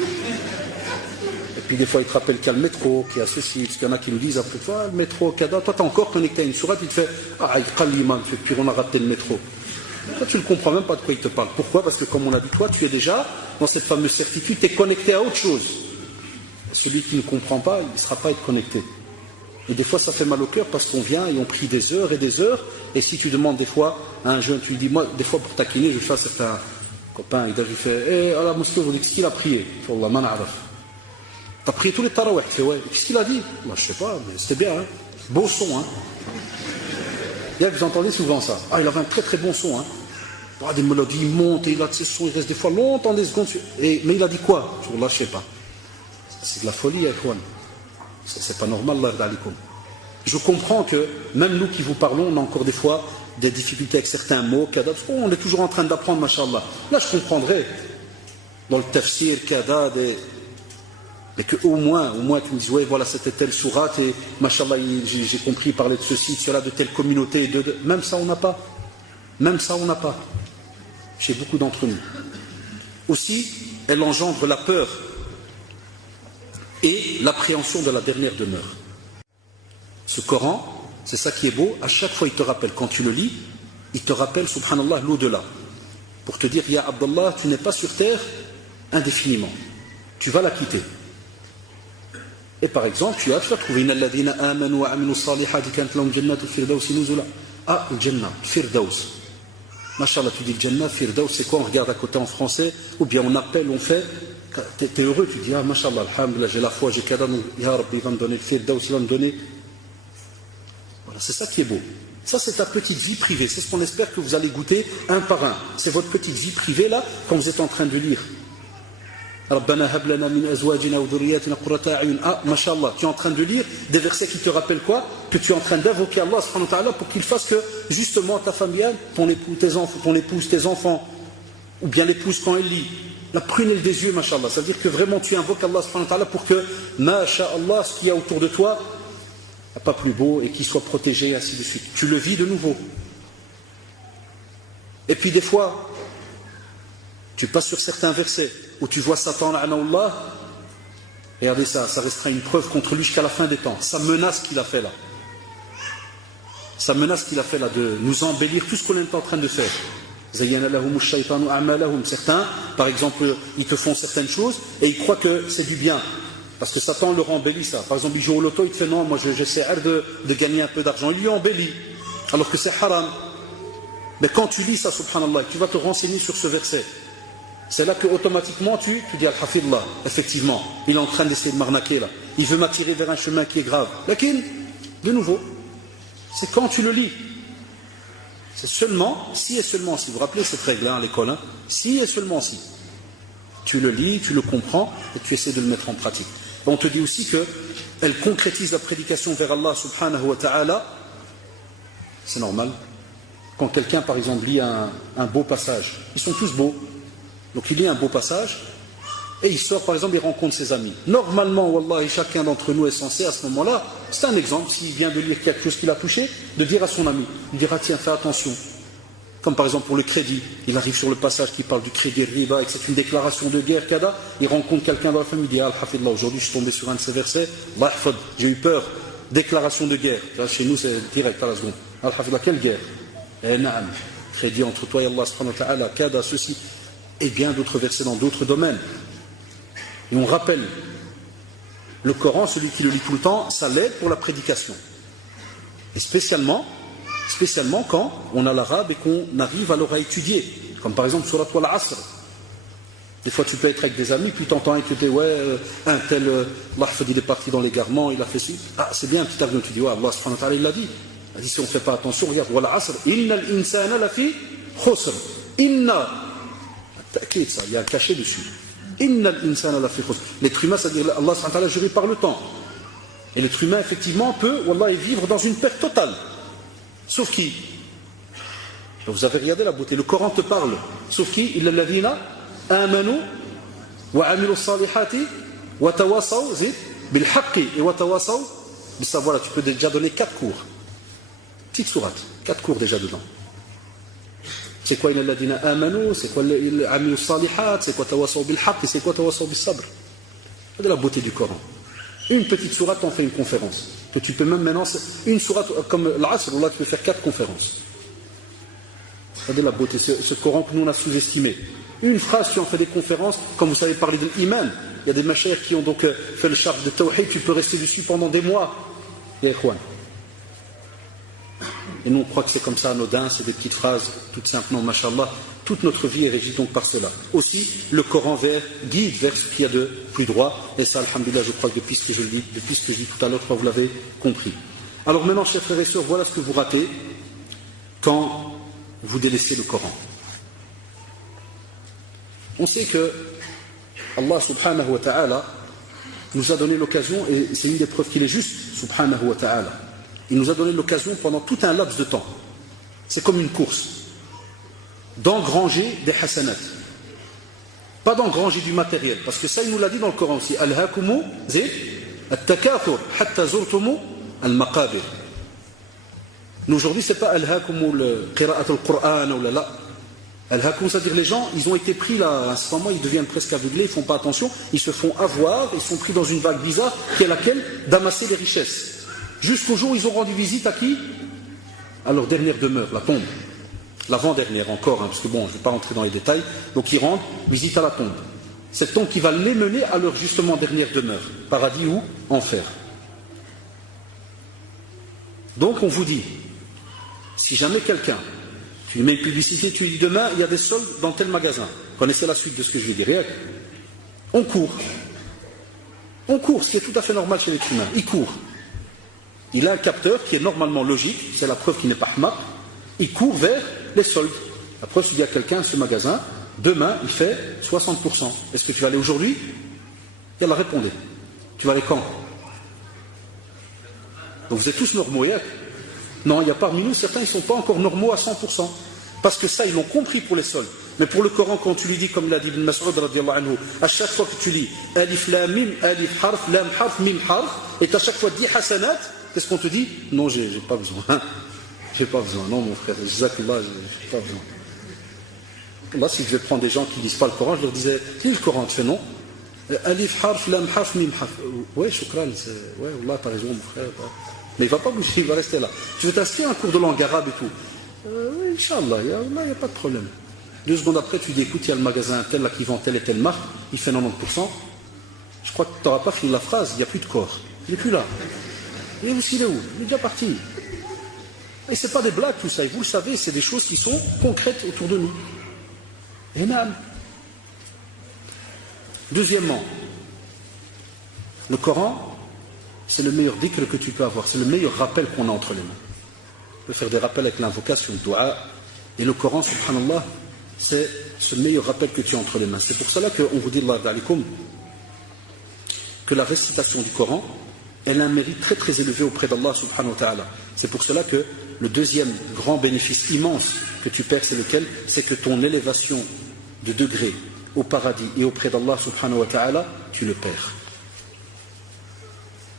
Et puis des fois, il te rappelle qu'il y a le métro, qu'il y a ceci, parce qu'il y en a qui nous disent, après toi, le métro, Kada, toi, t'es encore connecté à une sourate, il te fait, ah, il qal l'imam, puis on a raté le métro. Toi, tu ne comprends même pas de quoi il te parle. Pourquoi? Parce que, comme on a dit, toi, tu es déjà dans cette fameuse certitude, tu es connecté à autre chose. Celui qui ne comprend pas, il ne sera pas être connecté. Et des fois, ça fait mal au cœur parce qu'on vient et on prie des heures et des heures. Et si tu demandes des fois à un jeune, tu lui dis, moi, des fois, pour taquiner, je fais à certains copains, il fait, eh, à la mosquée, vous dites, qu'est-ce qu'il a prié? Wallah, man araf. T'as prié tous les tarawih? Il fait, ouais. Qu'est-ce qu'il a dit? Moi, je sais pas, mais c'était bien, hein. Beau son, hein. Il y a que vous entendez souvent ça. Ah, il avait un très très bon son, hein. Ah, des mélodies, il monte, et il a de ses sons, il reste des fois longtemps, des secondes. Mais il a dit quoi? Là, je sais pas. C'est de la folie, Ikhwan. C'est pas normal, Allah d'alikum. Je comprends que, même nous qui vous parlons, on a encore des fois des difficultés avec certains mots, kada. On est toujours en train d'apprendre, mashallah. Là, je comprendrais. Dans le tafsir, kada, mais qu'au moins, tu me dis, ouais, voilà, c'était telle sourate, et mashallah, j'ai compris, parler de ceci, de cela, de telle communauté, même ça, on n'a pas. Même ça, on n'a pas. Chez beaucoup d'entre nous. Aussi, elle engendre la peur et l'appréhension de la dernière demeure. Ce Coran, c'est ça qui est beau, à chaque fois il te rappelle, quand tu le lis, il te rappelle, subhanallah, l'au-delà. Pour te dire, Ya Abdallah, tu n'es pas sur terre indéfiniment. Tu vas la quitter. Et par exemple, tu as trouvé Inna alladhina amanu wa aminu salihati kanat lahum jannatu firdausi nuzula. Ah, le Jannah, Firdaus. Mashallah, tu dis le Jannah, Firdaus, c'est quoi? On regarde à côté en français, ou bien on appelle, on fait. T'es heureux, tu dis, ah, mashallah, alhamdulillah, j'ai la foi, j'ai kada, ya Rabbi, il va me donner le Firdaus, il va me donner. Voilà, c'est ça qui est beau. Ça, c'est ta petite vie privée. C'est ce qu'on espère que vous allez goûter un par un. C'est votre petite vie privée, là, quand vous êtes en train de lire. Rabbana hab lana min azwajina wa dhurriyyatina qurrata a'yun. Ah, mashallah, tu es en train de lire des versets qui te rappellent quoi? Que tu es en train d'invoquer Allah subhanahu wa ta'ala pour qu'il fasse que, justement, ta famille, ton épouse, tes enfants, ou bien l'épouse quand elle lit, la prunelle des yeux, mashallah. Ça veut dire que vraiment tu invoques Allah subhanahu wa ta'ala pour que, masha'Allah, ce qu'il y a autour de toi, pas plus beau et qu'il soit protégé, ainsi de suite. Tu le vis de nouveau. Et puis des fois, tu passes sur certains versets où tu vois Satan, la'anahullah, regardez ça, ça restera une preuve contre lui jusqu'à la fin des temps. Ça menace qu'il a fait là. Ça menace qu'il a fait là de nous embellir tout ce qu'on est en train de faire. Certains, par exemple, ils te font certaines choses et ils croient que c'est du bien. Parce que Satan leur embellit ça. Par exemple, il joue au loto, il te fait non, moi j'essaie de gagner un peu d'argent. Il lui embellit, alors que c'est haram. Mais quand tu lis ça, subhanallah, tu vas te renseigner sur ce verset. C'est là que automatiquement tu dis Al-Hafidullah, effectivement, il est en train d'essayer de m'arnaquer là. Il veut m'attirer vers un chemin qui est grave. Lakin, de nouveau, c'est quand tu le lis. C'est seulement, si et seulement si. Vous vous rappelez cette règle à l'école, hein? Si et seulement si. Tu le lis, tu le comprends et tu essaies de le mettre en pratique. On te dit aussi qu'elle concrétise la prédication vers Allah subhanahu wa ta'ala. C'est normal. Quand quelqu'un, par exemple, lit un beau passage, ils sont tous beaux. Donc il lit un beau passage et il sort, par exemple, il rencontre ses amis. Normalement, wallahi, chacun d'entre nous est censé, à ce moment-là, c'est un exemple, s'il vient de lire quelque chose qu'il a touché, de dire à son ami, il dira, tiens, fais attention. Comme par exemple pour le crédit, il arrive sur le passage qui parle du crédit riba et que c'est une déclaration de guerre, kada, il rencontre quelqu'un dans la famille, il dit, Al-Hafidullah, aujourd'hui je suis tombé sur un de ces versets, j'ai eu peur, déclaration de guerre. Là, chez nous, c'est direct à la seconde. Al-Hafidullah, quelle guerre? Na'am, crédit entre toi et Allah subhanahu wa ta'ala, kada, ceci. Et bien d'autres versets dans d'autres domaines. Et on rappelle, le Coran, celui qui le lit tout le temps, ça l'aide pour la prédication. Et spécialement quand on a l'arabe et qu'on arrive à l'aura étudier. Comme par exemple Surat Al-Asr. Des fois tu peux être avec des amis, puis tu entends un qui te dit, ouais, un tel, l'Ahfad il est parti dans l'égarement, il a fait ci. Ah, c'est bien un petit avion, tu dis, ouais, Allah subhanahu wa ta'ala il l'a dit. Il a dit, si on ne fait pas attention, regarde, Wal-Asr, Inna al-insana lafi khusr. Inna. Il y a un cachet dessus. L'être humain, c'est-à-dire Allah subhanahu wa ta'ala juré par le temps. Et l'être humain, effectivement, peut vivre dans une perte totale. Sauf qui? Vous avez regardé la beauté. Le Coran te parle. Sauf qui? Illa alladhina amanu wa amilu salihati wa tawasaw bil haqqi et wa tawasaw bis sabr. Voilà, tu peux déjà donner 4 cours. Petite sourate. 4 cours déjà dedans. C'est quoi Inna alladhina amanu, c'est quoi amilu salihat, c'est quoi tawasaw bil haqq, et c'est quoi tawasaw bis sabr. C'est la beauté du Coran. Une petite sourate en fait une conférence. Que tu peux même maintenant, une sourate comme l'Asr, là tu peux faire 4 conférences. C'est la beauté, ce Coran que nous on a sous-estimé. Une phrase, tu en fais des conférences, comme vous savez parler de l'Iman. Il y a des machayikh qui ont donc fait le charge de Tawhid, tu peux rester dessus pendant des mois. Et nous on croit que c'est comme ça anodin, c'est des petites phrases, toutes simplement, mashallah. Toute notre vie est régie donc par cela. Aussi, le Coran guide vers ce qu'il y a de plus droit. Et ça, alhamdulillah, je crois que depuis ce que je dis tout à l'heure, vous l'avez compris. Alors maintenant, chers frères et sœurs, voilà ce que vous ratez quand vous délaissez le Coran. On sait que Allah subhanahu wa ta'ala nous a donné l'occasion, et c'est une des preuves qu'il est juste, subhanahu wa ta'ala. Il nous a donné l'occasion pendant tout un laps de temps. C'est comme une course. D'engranger des hasanat. Pas d'engranger du matériel. Parce que ça, il nous l'a dit dans le Coran aussi. Al-hakumu zid at-takathur hatta zurtumu al-maqabir. Nous aujourd'hui, c'est pas al-hakumu qira'at al-Qur'an ou la. Al-hakum, c'est-à-dire les gens, ils ont été pris là, à ce moment, ils deviennent presque aveuglés, ils font pas attention, ils se font avoir, ils sont pris dans une vague bizarre qui est laquelle d'amasser les richesses. Jusqu'au jour où ils ont rendu visite à qui? À leur dernière demeure, la tombe. L'avant-dernière encore, parce que bon, je ne vais pas rentrer dans les détails. Donc ils rendent visite à la tombe. Cette tombe qui va les mener à leur justement dernière demeure, paradis ou enfer. Donc on vous dit, si jamais quelqu'un, tu lui mets une publicité, tu lui dis demain, il y a des soldes dans tel magasin. Connaissez la suite de ce que je vais dire. On court. On court, ce qui est tout à fait normal chez l'être humain. Il court. Il a un capteur qui est normalement logique, c'est la preuve qu'il n'est pas hmaq. Il court vers les soldes. La preuve, s'il y a quelqu'un à ce magasin, demain, il fait 60%. Est-ce que tu vas aller aujourd'hui? Il a répondu. Tu vas aller quand? Donc vous êtes tous normaux, hier. Non, il y a parmi nous, certains, ils ne sont pas encore normaux à 100%. Parce que ça, ils l'ont compris pour les soldes. Mais pour le Coran, quand tu lui dis, comme l'a dit Ibn Mas'ud, radiyallahu anhu, à chaque fois que tu lis Alif Lam Mim, Alif Harf, Lam Harf, Mim Harf, et à chaque fois 10 hasanat, qu'est-ce qu'on te dit? Non, j'ai pas besoin. J'ai pas besoin. Non, mon frère, jazakallah, j'ai pas besoin. Là, si je vais prendre des gens qui ne lisent pas le Coran, je leur disais, lis le Coran, tu fais non? Alif Harf, Lam Harf, Mim Harf. Ouais, shukran, ouais, Allah, t'as raison, mon frère. Mais il ne va pas bouger, il va rester là. Tu veux t'inscrire à un cours de langue arabe et tout? Oui, Inch'Allah, il n'y a pas de problème. 2 secondes après, tu dis, écoute, il y a le magasin tel là qui vend telle et telle marque, il fait 90%. Je crois que tu n'auras pas fini la phrase, il n'y a plus de corps. Il n'est plus là. Il est où? Il est déjà parti. Et ce n'est pas des blagues tout ça, et vous le savez, c'est des choses qui sont concrètes autour de nous. Et nan. Deuxièmement, le Coran, c'est le meilleur dhikr que tu peux avoir, c'est le meilleur rappel qu'on a entre les mains. On peut faire des rappels avec l'invocation, le dua, et le Coran, subhanallah, c'est ce meilleur rappel que tu as entre les mains. C'est pour cela qu'on vous dit, Allah d'alikum, que la récitation du Coran, elle a un mérite très très élevé auprès d'Allah subhanahu wa ta'ala. C'est pour cela que le deuxième grand bénéfice immense que tu perds, c'est lequel? C'est que ton élévation de degré au paradis et auprès d'Allah subhanahu wa ta'ala, tu le perds.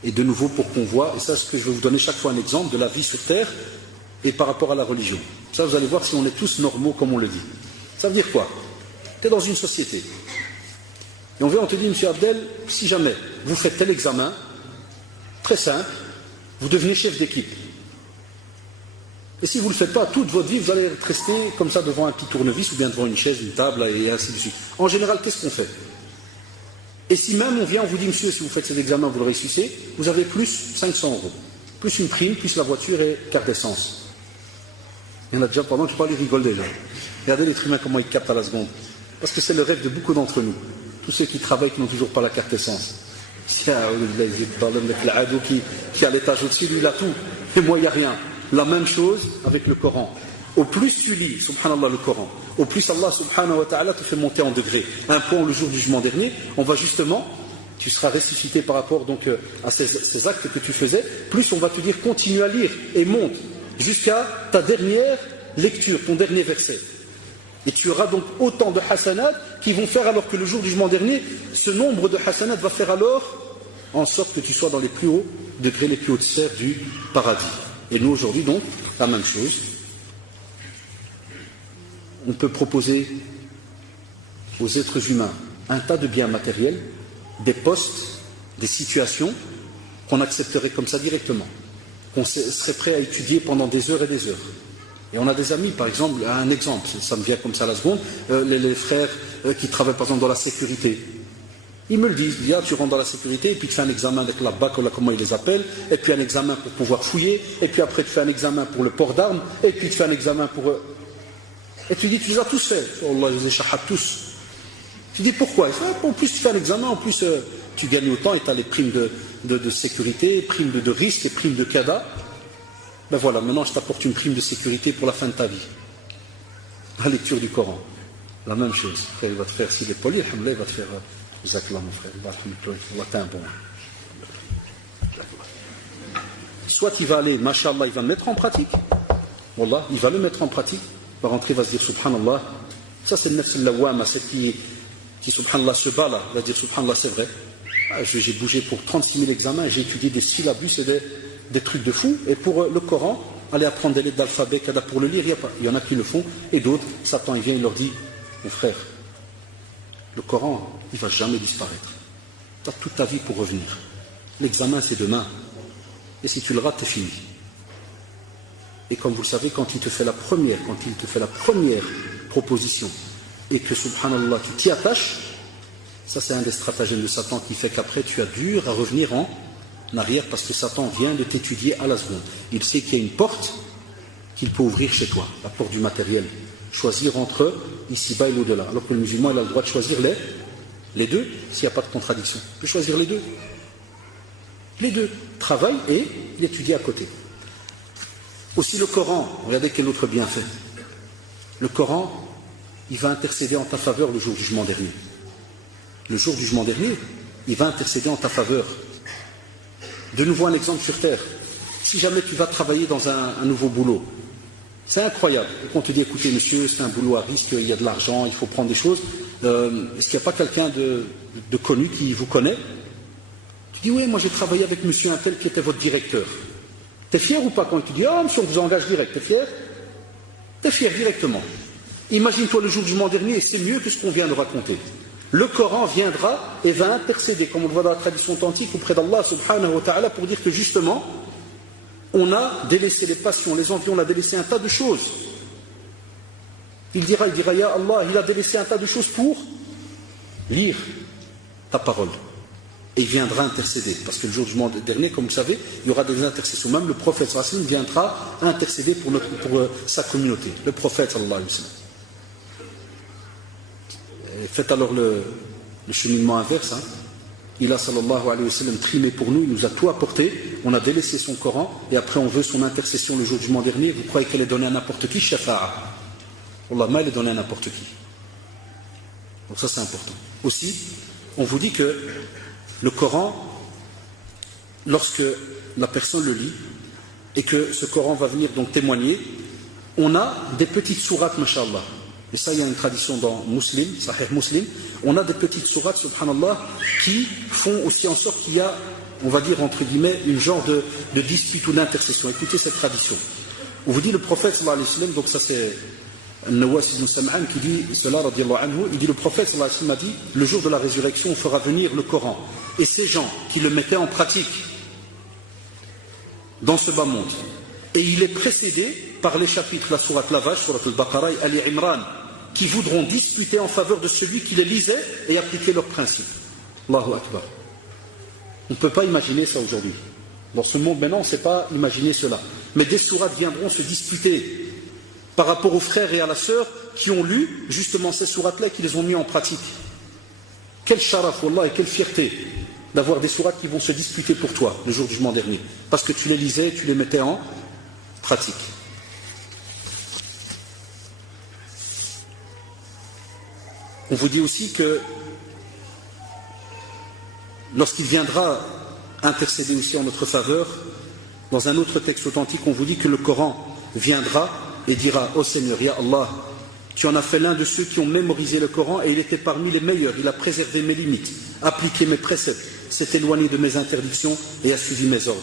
Et de nouveau pour qu'on voit, et ça c'est ce que je vais vous donner chaque fois un exemple de la vie sur terre et par rapport à la religion. Ça vous allez voir si on est tous normaux comme on le dit. Ça veut dire quoi? Tu es dans une société. Et on te dit, monsieur Abdel, si jamais vous faites tel examen, très simple, vous devenez chef d'équipe. Et si vous ne le faites pas, toute votre vie, vous allez rester comme ça devant un petit tournevis ou bien devant une chaise, une table et ainsi de suite. En général, qu'est-ce qu'on fait? Et si même on vient, on vous dit, monsieur, si vous faites cet examen, vous le réussissez, vous avez plus 500 €. Plus une prime, plus la voiture et carte d'essence. Il y en a déjà, pendant que je parle, ils rigolent déjà. Regardez l'être humain, comment il capte à la seconde. Parce que c'est le rêve de beaucoup d'entre nous. Tous ceux qui travaillent, qui n'ont toujours pas la carte d'essence. Qui a l'étage au-dessus, lui, il a tout. Et moi, il n'y a rien. La même chose avec le Coran. Au plus tu lis, subhanallah, le Coran, au plus Allah subhanahu wa ta'ala te fait monter en degré. Un point, le jour du jugement dernier, on va justement, tu seras ressuscité par rapport donc à ces actes que tu faisais, plus on va te dire continue à lire et monte jusqu'à ta dernière lecture, ton dernier verset. Et tu auras donc autant de hasanat qui vont faire alors que le jour du jugement dernier, ce nombre de hasanat va faire alors en sorte que tu sois dans les plus hauts degrés, les plus hautes sphères du paradis. Et nous aujourd'hui donc, la même chose. on peut proposer aux êtres humains un tas de biens matériels, des postes, des situations qu'on accepterait comme ça directement, qu'on serait prêt à étudier pendant des heures et des heures. Et on a des amis, par exemple, un exemple, ça me vient comme ça à la seconde, les frères qui travaillent par exemple dans la sécurité. Ils me le disent, tu rentres dans la sécurité, et puis tu fais un examen avec la BAC, comment ils les appellent, et puis un examen pour pouvoir fouiller, et puis après tu fais un examen pour le port d'armes, et puis tu fais un examen pour... Et tu dis, tu les as tous faits. Allah, je les échappe tous. Tu dis, pourquoi? En plus, tu fais un examen, en plus, tu gagnes autant, et tu as les primes de sécurité, primes de risque, et primes de CADA. Ben voilà, maintenant je t'apporte une prime de sécurité pour la fin de ta vie. La lecture du Coran. La même chose. Après, il va te faire, s'il est poli, il va te faire... Zakla, mon frère, il va t'un bon. Soit il va aller, mashallah, il va le mettre en pratique. Wallah, il va le mettre en pratique. Il va rentrer, il va se dire subhanallah. Ça, c'est le nefs al-lawama, c'est qui subhanallah se bat là. Il va dire subhanallah, c'est vrai. J'ai bougé pour 36 000 examens, j'ai étudié des syllabus et des trucs de fou. Et pour le Coran, aller apprendre des lettres d'alphabet, pour le lire, il y en a qui le font. Et d'autres, Satan, il vient, il leur dit, mon frère, le Coran, il ne va jamais disparaître. Tu as toute ta vie pour revenir. L'examen, c'est demain. Et si tu le rates, c'est fini. Et comme vous le savez, quand il te fait la première proposition, et que, subhanallah, tu t'y attaches, ça c'est un des stratagèmes de Satan qui fait qu'après tu as dur à revenir en arrière parce que Satan vient de t'étudier à la seconde. Il sait qu'il y a une porte qu'il peut ouvrir chez toi, la porte du matériel. Choisir entre ici-bas et l'au-delà. Alors que le musulman il a le droit de choisir les deux, s'il n'y a pas de contradiction. Il peut choisir les deux. Les deux. Travail et l'étudier à côté. Aussi le Coran, regardez quel autre bienfait. Le Coran, il va intercéder en ta faveur le jour du jugement dernier. Le jour du jugement dernier, il va intercéder en ta faveur. De nouveau un exemple sur terre. Si jamais tu vas travailler dans un nouveau boulot, c'est incroyable. Quand on te dit, écoutez monsieur, c'est un boulot à risque, il y a de l'argent, il faut prendre des choses. Est-ce qu'il n'y a pas quelqu'un de connu qui vous connaît? Tu dis, oui, moi j'ai travaillé avec monsieur un tel qui était votre directeur. T'es fier ou pas quand tu dis, ah monsieur, on vous engage direct, t'es fier? T'es fier directement. Imagine-toi le jour du jugement dernier, et c'est mieux que ce qu'on vient de raconter. Le Coran viendra et va intercéder, comme on le voit dans la tradition authentique, auprès d'Allah subhanahu wa ta'ala, pour dire que justement, on a délaissé les passions, les envies, on a délaissé un tas de choses. Il dira, Ya Allah, il a délaissé un tas de choses pour lire ta parole. Et il viendra intercéder. Parce que le jour du jugement dernier, comme vous savez, il y aura des intercessions. Même le prophète sallallahu alayhi wa sallam viendra intercéder pour sa communauté. Le prophète sallallahu alayhi wa sallam. Faites alors le cheminement inverse. Il a sallallahu alayhi wa sallam trimé pour nous, il nous a tout apporté, on a délaissé son Coran et après on veut son intercession le jour du jugement dernier. Vous croyez qu'elle est donnée à n'importe qui? Shafa'a. Allah, elle est donnée à n'importe qui. Donc ça c'est important. Aussi, on vous dit que le Coran, lorsque la personne le lit et que ce Coran va venir donc témoigner, on a des petites sourates, mashallah. Et ça, il y a une tradition dans Muslim, Sahih Muslim. On a des petites sourates, subhanallah, qui font aussi en sorte qu'il y a, on va dire, entre guillemets, une genre de dispute ou d'intercession. Écoutez cette tradition. On vous dit le prophète, sallallahu alayhi wa sallam, donc ça c'est Nawas ibn Sam'an qui dit cela, radiallahu anhu, il dit le prophète, sallallahu alayhi wa sallam, a dit, le jour de la résurrection, on fera venir le Coran. Et ces gens qui le mettaient en pratique dans ce bas monde. Et il est précédé par les chapitres, la sourate Lavage, sourate al-Baqarah et Ali Imran, qui voudront disputer en faveur de celui qui les lisait et appliquer leurs principes. Allahu Akbar. On ne peut pas imaginer ça aujourd'hui. Dans ce monde maintenant, on ne sait pas imaginer cela. Mais des sourates viendront se disputer par rapport aux frères et à la sœur qui ont lu justement ces sourates-là et qui les ont mis en pratique. Quel sharaf, wallah, et quelle fierté d'avoir des sourates qui vont se disputer pour toi le jour du jugement dernier. Parce que tu les lisais et tu les mettais en pratique. On vous dit aussi que lorsqu'il viendra intercéder aussi en notre faveur, dans un autre texte authentique, on vous dit que le Coran viendra et dira: ô Seigneur, Ya Allah, tu en as fait l'un de ceux qui ont mémorisé le Coran et il était parmi les meilleurs, il a préservé mes limites, appliqué mes préceptes, s'est éloigné de mes interdictions et a suivi mes ordres.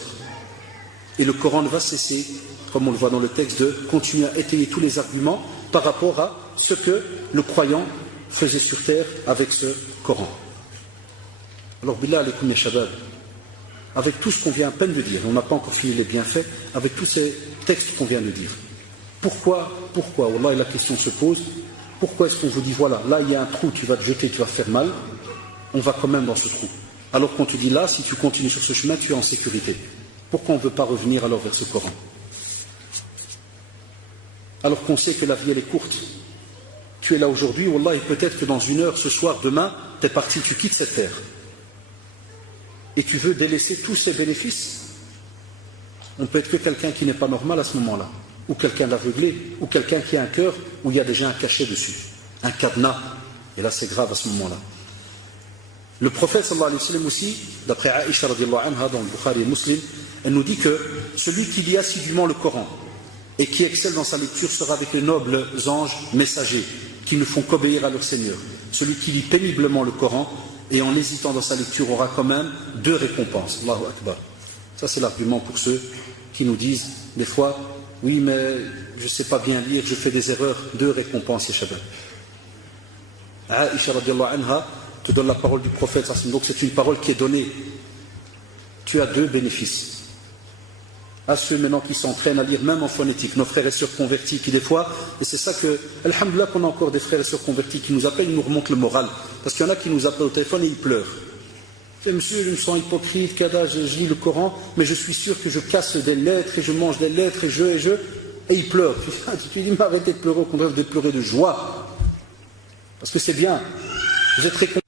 Et le Coran ne va cesser, comme on le voit dans le texte, de continuer à étayer tous les arguments par rapport à ce que le croyant faisait sur terre avec ce Coran. Alors, billah alaykoum ya shabab, avec tout ce qu'on vient à peine de dire, on n'a pas encore fini les bienfaits, avec tous ces textes qu'on vient de dire, pourquoi, wallah, la question se pose, pourquoi est-ce qu'on vous dit, voilà, là il y a un trou, tu vas te jeter, tu vas faire mal, on va quand même dans ce trou. Alors qu'on te dit là, si tu continues sur ce chemin, tu es en sécurité. Pourquoi on ne veut pas revenir alors vers ce Coran? Alors qu'on sait que la vie elle est courte. Tu es là aujourd'hui, wallah, et peut-être que dans 1 heure, ce soir, demain, tu es parti, tu quittes cette terre. Et tu veux délaisser tous ces bénéfices. On peut être que quelqu'un qui n'est pas normal à ce moment-là, ou quelqu'un d'aveuglé, ou quelqu'un qui a un cœur où il y a déjà un cachet dessus, un cadenas. Et là, c'est grave à ce moment-là. Le prophète sallallahu alayhi wa sallam aussi, d'après Aïcha radiallahu anha dans le Bukhari et Muslim, elle nous dit que celui qui lit assidûment le Coran et qui excelle dans sa lecture sera avec les nobles anges messagers qui ne font qu'obéir à leur Seigneur. Celui qui lit péniblement le Coran et en hésitant dans sa lecture aura quand même 2 récompenses. Allahu Akbar. Ça c'est l'argument pour ceux qui nous disent des fois, oui mais je ne sais pas bien lire, je fais des erreurs. 2 récompenses, ya shabab. Aïcha radiallahu anha te donne la parole du prophète, donc c'est une parole qui est donnée. Tu as 2 bénéfices. À ceux maintenant qui s'entraînent à lire même en phonétique, nos frères et sœurs convertis qui des fois, et c'est ça que, alhamdoulilah qu'on a encore des frères et sœurs convertis qui nous appellent, ils nous remontent le moral, parce qu'il y en a qui nous appellent au téléphone et ils pleurent. Monsieur, je me sens hypocrite, kada, je lis le Coran, mais je suis sûr que je casse des lettres et je mange des lettres et ils pleurent. Tu dis, mais arrêtez de pleurer, au contraire de pleurer de joie, parce que c'est bien, vous êtes très content.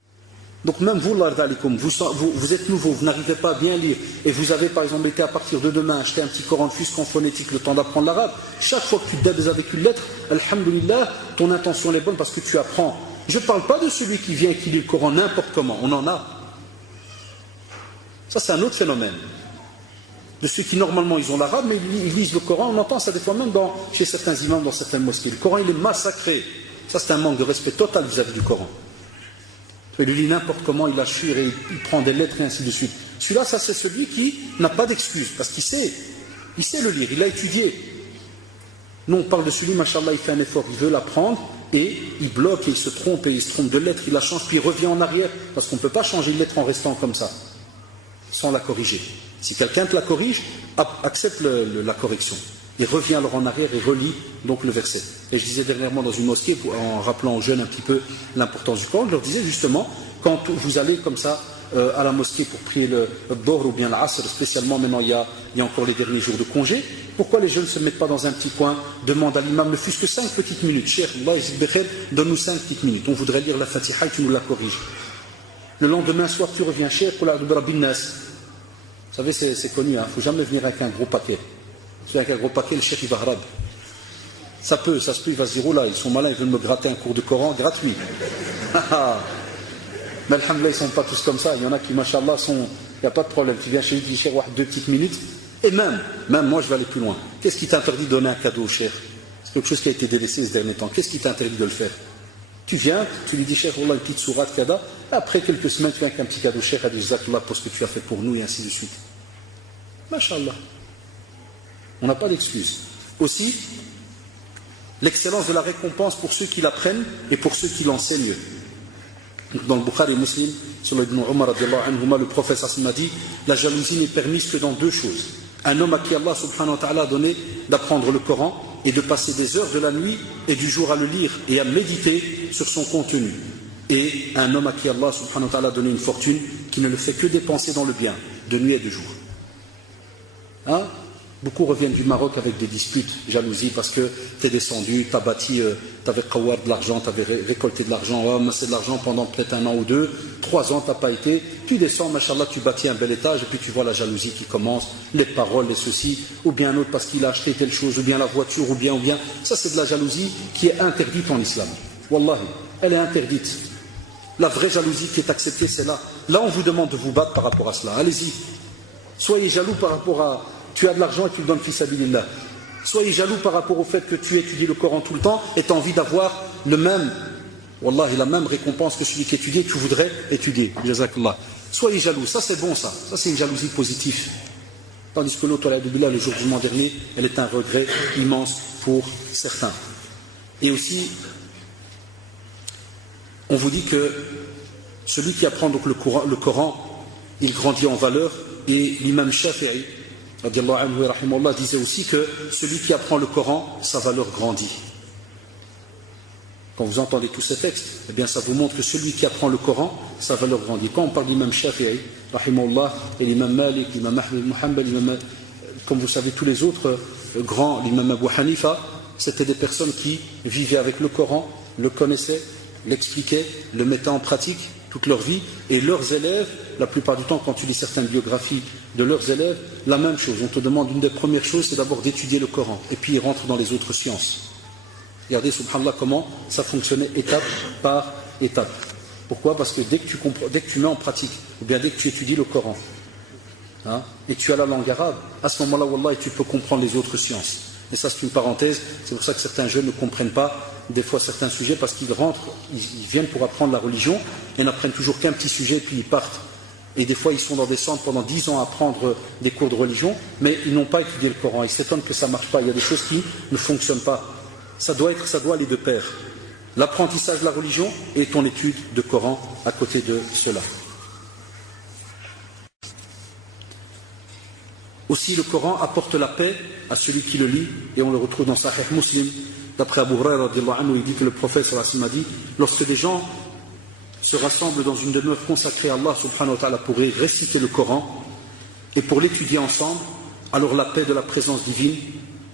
Donc même vous, vous êtes nouveau, vous n'arrivez pas à bien lire, et vous avez par exemple été à partir de demain acheter un petit Coran fusque en phonétique, le temps d'apprendre l'arabe, chaque fois que tu te débaises avec une lettre, alhamdoulilah, ton intention est bonne parce que tu apprends. Je ne parle pas de celui qui vient et qui lit le Coran n'importe comment, on en a. Ça c'est un autre phénomène. De ceux qui normalement ils ont l'arabe, mais ils lisent le Coran, on entend ça des fois même chez certains imams, dans certaines mosquées. Le Coran il est massacré. Ça c'est un manque de respect total vis-à-vis du Coran. Il le lit n'importe comment, il lâche fuir et il prend des lettres et ainsi de suite. Celui-là, ça c'est celui qui n'a pas d'excuse, parce qu'il sait le lire, il l'a étudié. Nous on parle de celui, machallah, il fait un effort, il veut l'apprendre, et il bloque, et il se trompe de lettres, il la change, puis il revient en arrière, parce qu'on ne peut pas changer une lettre en restant comme ça, sans la corriger. Si quelqu'un te la corrige, accepte la correction. Il revient alors en arrière et relit donc le verset. Et je disais dernièrement dans une mosquée, en rappelant aux jeunes un petit peu l'importance du Coran, je leur disais justement, quand vous allez comme ça à la mosquée pour prier le Dohr ou bien l'Asr, spécialement maintenant il y a encore les derniers jours de congé, pourquoi les jeunes ne se mettent pas dans un petit coin, demandent à l'imam, ne fût-ce que 5 petites minutes, Cheikh, donne-nous 5 petites minutes, on voudrait lire la Fatiha et tu nous la corriges. Le lendemain soir tu reviens, Cheikh, vous savez c'est connu, il ne faut jamais venir avec un gros paquet. Avec un gros paquet, le chef il va harab. Ça se peut, il va se dire, oh là, ils sont malins, ils veulent me gratter un cours de Coran gratuit. Mais alhamdoulilah, ils ne sont pas tous comme ça. Il y en a qui, machallah, il n'y a pas de problème. Tu viens chez lui, tu dis, cher, 2 petites minutes. Et même moi, je vais aller plus loin. Qu'est-ce qui t'interdit de donner un cadeau, cher? C'est quelque chose qui a été délaissé ces derniers temps. Qu'est-ce qui t'interdit de le faire? Tu viens, tu lui dis, cher, voilà une petite sourate, kada. Après quelques semaines, tu viens avec un petit cadeau, cher, à dire, Jazakallah pour ce que tu as fait pour nous, et ainsi de suite. Machallah. On n'a pas d'excuse. Aussi, l'excellence de la récompense pour ceux qui l'apprennent et pour ceux qui l'enseignent. Dans le Bukhari et Muslim, sur le Ibn Umar, le prophète a dit, la jalousie n'est permise que dans 2 choses. Un homme à qui Allah subhanahu wa ta'ala a donné d'apprendre le Coran et de passer des heures de la nuit et du jour à le lire et à méditer sur son contenu. Et un homme à qui Allah subhanahu wa ta'ala a donné une fortune qui ne le fait que dépenser dans le bien, de nuit et de jour. Hein? Beaucoup reviennent du Maroc avec des disputes, jalousie, parce que tu es descendu, tu as bâti, tu avais kawar de l'argent, tu avais récolté de l'argent, amassé de l'argent pendant peut-être 1 an ou 2, 3 ans, tu n'as pas été, tu descends, machallah, tu bâtis un bel étage, et puis tu vois la jalousie qui commence, les paroles, les ceci, ou bien un autre parce qu'il a acheté telle chose, ou bien la voiture, ou bien, ça c'est de la jalousie qui est interdite en islam. Wallahi, elle est interdite. La vraie jalousie qui est acceptée, c'est là. Là, on vous demande de vous battre par rapport à cela. Allez-y. Soyez jaloux par rapport à... Tu as de l'argent et tu le donnes fils sabilillah. Soyez jaloux par rapport au fait que tu étudies le Coran tout le temps et tu as envie d'avoir le même, wallahi, la même récompense que celui qui étudie, tu voudrais étudier. Jazakallah. Soyez jaloux, ça c'est bon ça. Ça c'est une jalousie positive. Tandis que l'autre, le jour du jugement dernier, elle est un regret immense pour certains. Et aussi, on vous dit que celui qui apprend donc le Coran, il grandit en valeur, et l'imam Shafi'i radiallahu anhu et rahimahullah disait aussi que celui qui apprend le Coran, sa valeur grandit. Quand vous entendez tous ces textes, eh bien ça vous montre que celui qui apprend le Coran, sa valeur grandit. Quand on parle d'imam Shafi'i rahimahullah et l'imam Malik, l'imam Ahmed ibn Hanbal, comme vous savez tous les autres grands, l'imam Abu Hanifa, c'était des personnes qui vivaient avec le Coran, le connaissaient, l'expliquaient, le mettaient en pratique toute leur vie, et leurs élèves, la plupart du temps quand tu lis certaines biographies de leurs élèves, la même chose. On te demande, une des premières choses, c'est d'abord d'étudier le Coran, et puis ils rentrent dans les autres sciences. Regardez, subhanallah, comment ça fonctionnait étape par étape. Pourquoi? Parce que dès que tu mets en pratique, ou bien dès que tu étudies le Coran, hein, et tu as la langue arabe, à ce moment-là, wallah, tu peux comprendre les autres sciences. Et ça, c'est une parenthèse. C'est pour ça que certains jeunes ne comprennent pas des fois certains sujets, parce qu'ils rentrent, ils viennent pour apprendre la religion, et n'apprennent toujours qu'un petit sujet, puis ils partent. Et des fois, ils sont dans des centres pendant 10 ans à apprendre des cours de religion, mais ils n'ont pas étudié le Coran. Ils s'étonnent que ça ne marche pas. Il y a des choses qui ne fonctionnent pas. Ça doit aller de pair. L'apprentissage de la religion et ton étude de Coran à côté de cela. Aussi, le Coran apporte la paix à celui qui le lit, et on le retrouve dans Sahih Muslim. D'après Abu Hurairah, il dit que le prophète sallallahu alayhi wa sallam a dit, lorsque des gens se rassemblent dans une demeure consacrée à Allah subhanahu wa ta'ala pour réciter le Coran et pour l'étudier ensemble, alors la paix de la présence divine,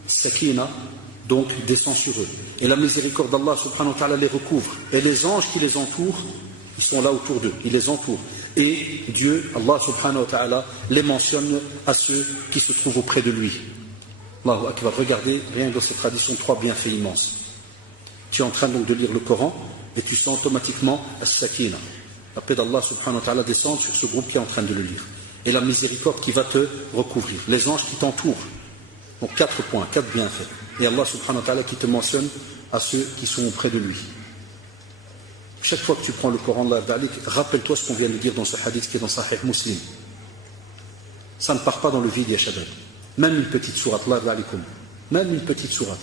sakina, donc descend sur eux. Et la miséricorde d'Allah subhanahu wa ta'ala les recouvre. Et les anges qui les entourent, ils sont là autour d'eux, ils les entourent. Et Dieu, Allah subhanahu wa ta'ala, les mentionne à ceux qui se trouvent auprès de lui. Allahu Akbar, regardez, rien que dans cette tradition, 3 bienfaits immenses. Tu es en train donc de lire le Coran, et tu sens automatiquement as-sakina, la paix d'Allah subhanahu wa ta'ala descendre sur ce groupe qui est en train de le lire. Et la miséricorde qui va te recouvrir. Les anges qui t'entourent. Donc 4 points, 4 bienfaits. Et Allah subhanahu wa ta'ala qui te mentionne à ceux qui sont auprès de lui. Chaque fois que tu prends le Coran, rappelle-toi ce qu'on vient de dire dans ce hadith qui est dans Sahih Muslim. Ça ne part pas dans le vide, ya shabab. Même une petite sourate, même une petite sourate.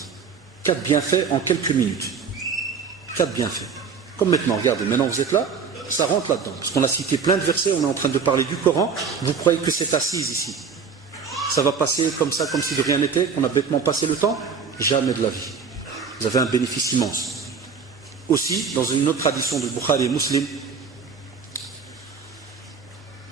4 bienfaits en quelques minutes. 4 bienfaits. Comme maintenant, regardez, maintenant vous êtes là, ça rentre là-dedans. Parce qu'on a cité plein de versets, on est en train de parler du Coran, vous croyez que c'est assise ici. Ça va passer comme ça, comme si de rien n'était, qu'on a bêtement passé le temps? Jamais de la vie. Vous avez un bénéfice immense. Aussi, dans une autre tradition de Bukhari et Muslim,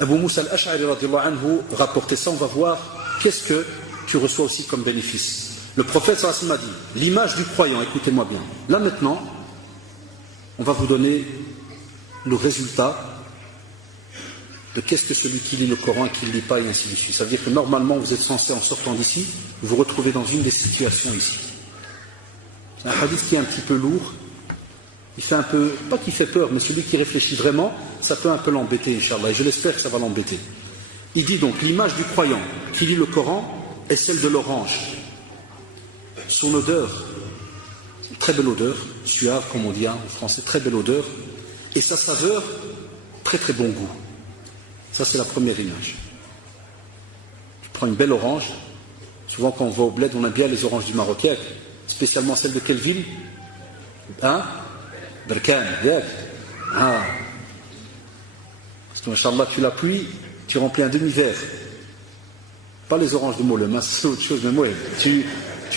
Abu Musa al-Ash'ari radiyallahu anhu rapportait ça, on va voir qu'est-ce que tu reçois aussi comme bénéfice. Le prophète sallallahu alayhi wa sallam a dit, l'image du croyant, écoutez-moi bien. Là maintenant, on va vous donner le résultat de qu'est-ce que celui qui lit le Coran et qui ne lit pas, et ainsi de suite. Ça veut dire que normalement, vous êtes censé, en sortant d'ici, vous retrouver dans une des situations ici. C'est un hadith qui est un petit peu lourd. Il fait un peu, pas qu'il fait peur, mais celui qui réfléchit vraiment, ça peut un peu l'embêter, Inch'Allah. Et je l'espère que ça va l'embêter. Il dit donc, l'image du croyant qui lit le Coran est celle de l'orange. Son odeur, une très belle odeur, suave, comme on dit en français, très belle odeur. Et sa saveur, très très bon goût. Ça, c'est la première image. Tu prends une belle orange. Souvent, quand on va au bled, on aime bien les oranges du Maroc. Spécialement celles de quelle ville? Hein? Berkane, ah. Parce que, Inch'Allah, tu l'appuies, tu remplis un demi-verre. Pas les oranges de Moulem, c'est autre chose, mais moi, tu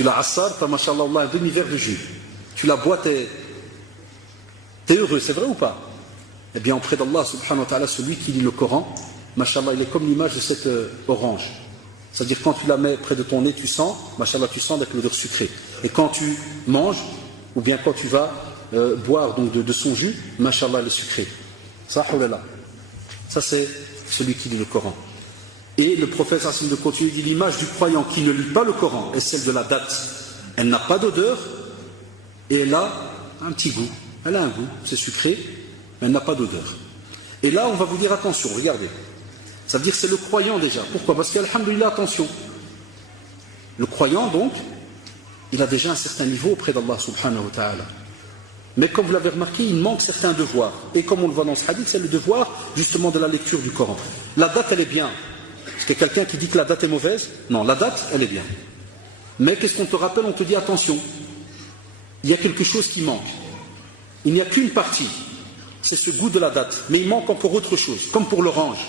la assar, tu as, Inch'Allah, un demi-verre de jus. Tu la bois, t'es heureux, c'est vrai ou pas? Eh bien, auprès d'Allah, subhanahu wa ta'ala, celui qui lit le Coran, Masha'Allah, il est comme l'image de cette orange. C'est-à-dire, quand tu la mets près de ton nez, tu sens, Masha'Allah, tu sens avec l'odeur sucrée. Et quand tu manges, ou bien quand tu vas boire donc de son jus, Masha'Allah, il est sucré. Ça, c'est celui qui lit le Coran. Et le prophète Hassim de continuer dit, l'image du croyant qui ne lit pas le Coran est celle de la date. Elle n'a pas d'odeur, et elle a un petit goût. Elle a un goût, c'est sucré, mais elle n'a pas d'odeur. Et là, on va vous dire attention, regardez. Ça veut dire que c'est le croyant déjà. Pourquoi? Parce qu'alhamdoulilah, attention. Le croyant, donc, il a déjà un certain niveau auprès d'Allah subhanahu wa ta'ala. Mais comme vous l'avez remarqué, il manque certains devoirs. Et comme on le voit dans ce hadith, c'est le devoir justement de la lecture du Coran. La date, elle est bien. Est-ce qu'il y a quelqu'un qui dit que la date est mauvaise? Non, la date, elle est bien. Mais qu'est-ce qu'on te rappelle? On te dit, attention, il y a quelque chose qui manque. Il n'y a qu'une partie. c'est ce goût de la date. Mais il manque encore autre chose, comme pour l'orange.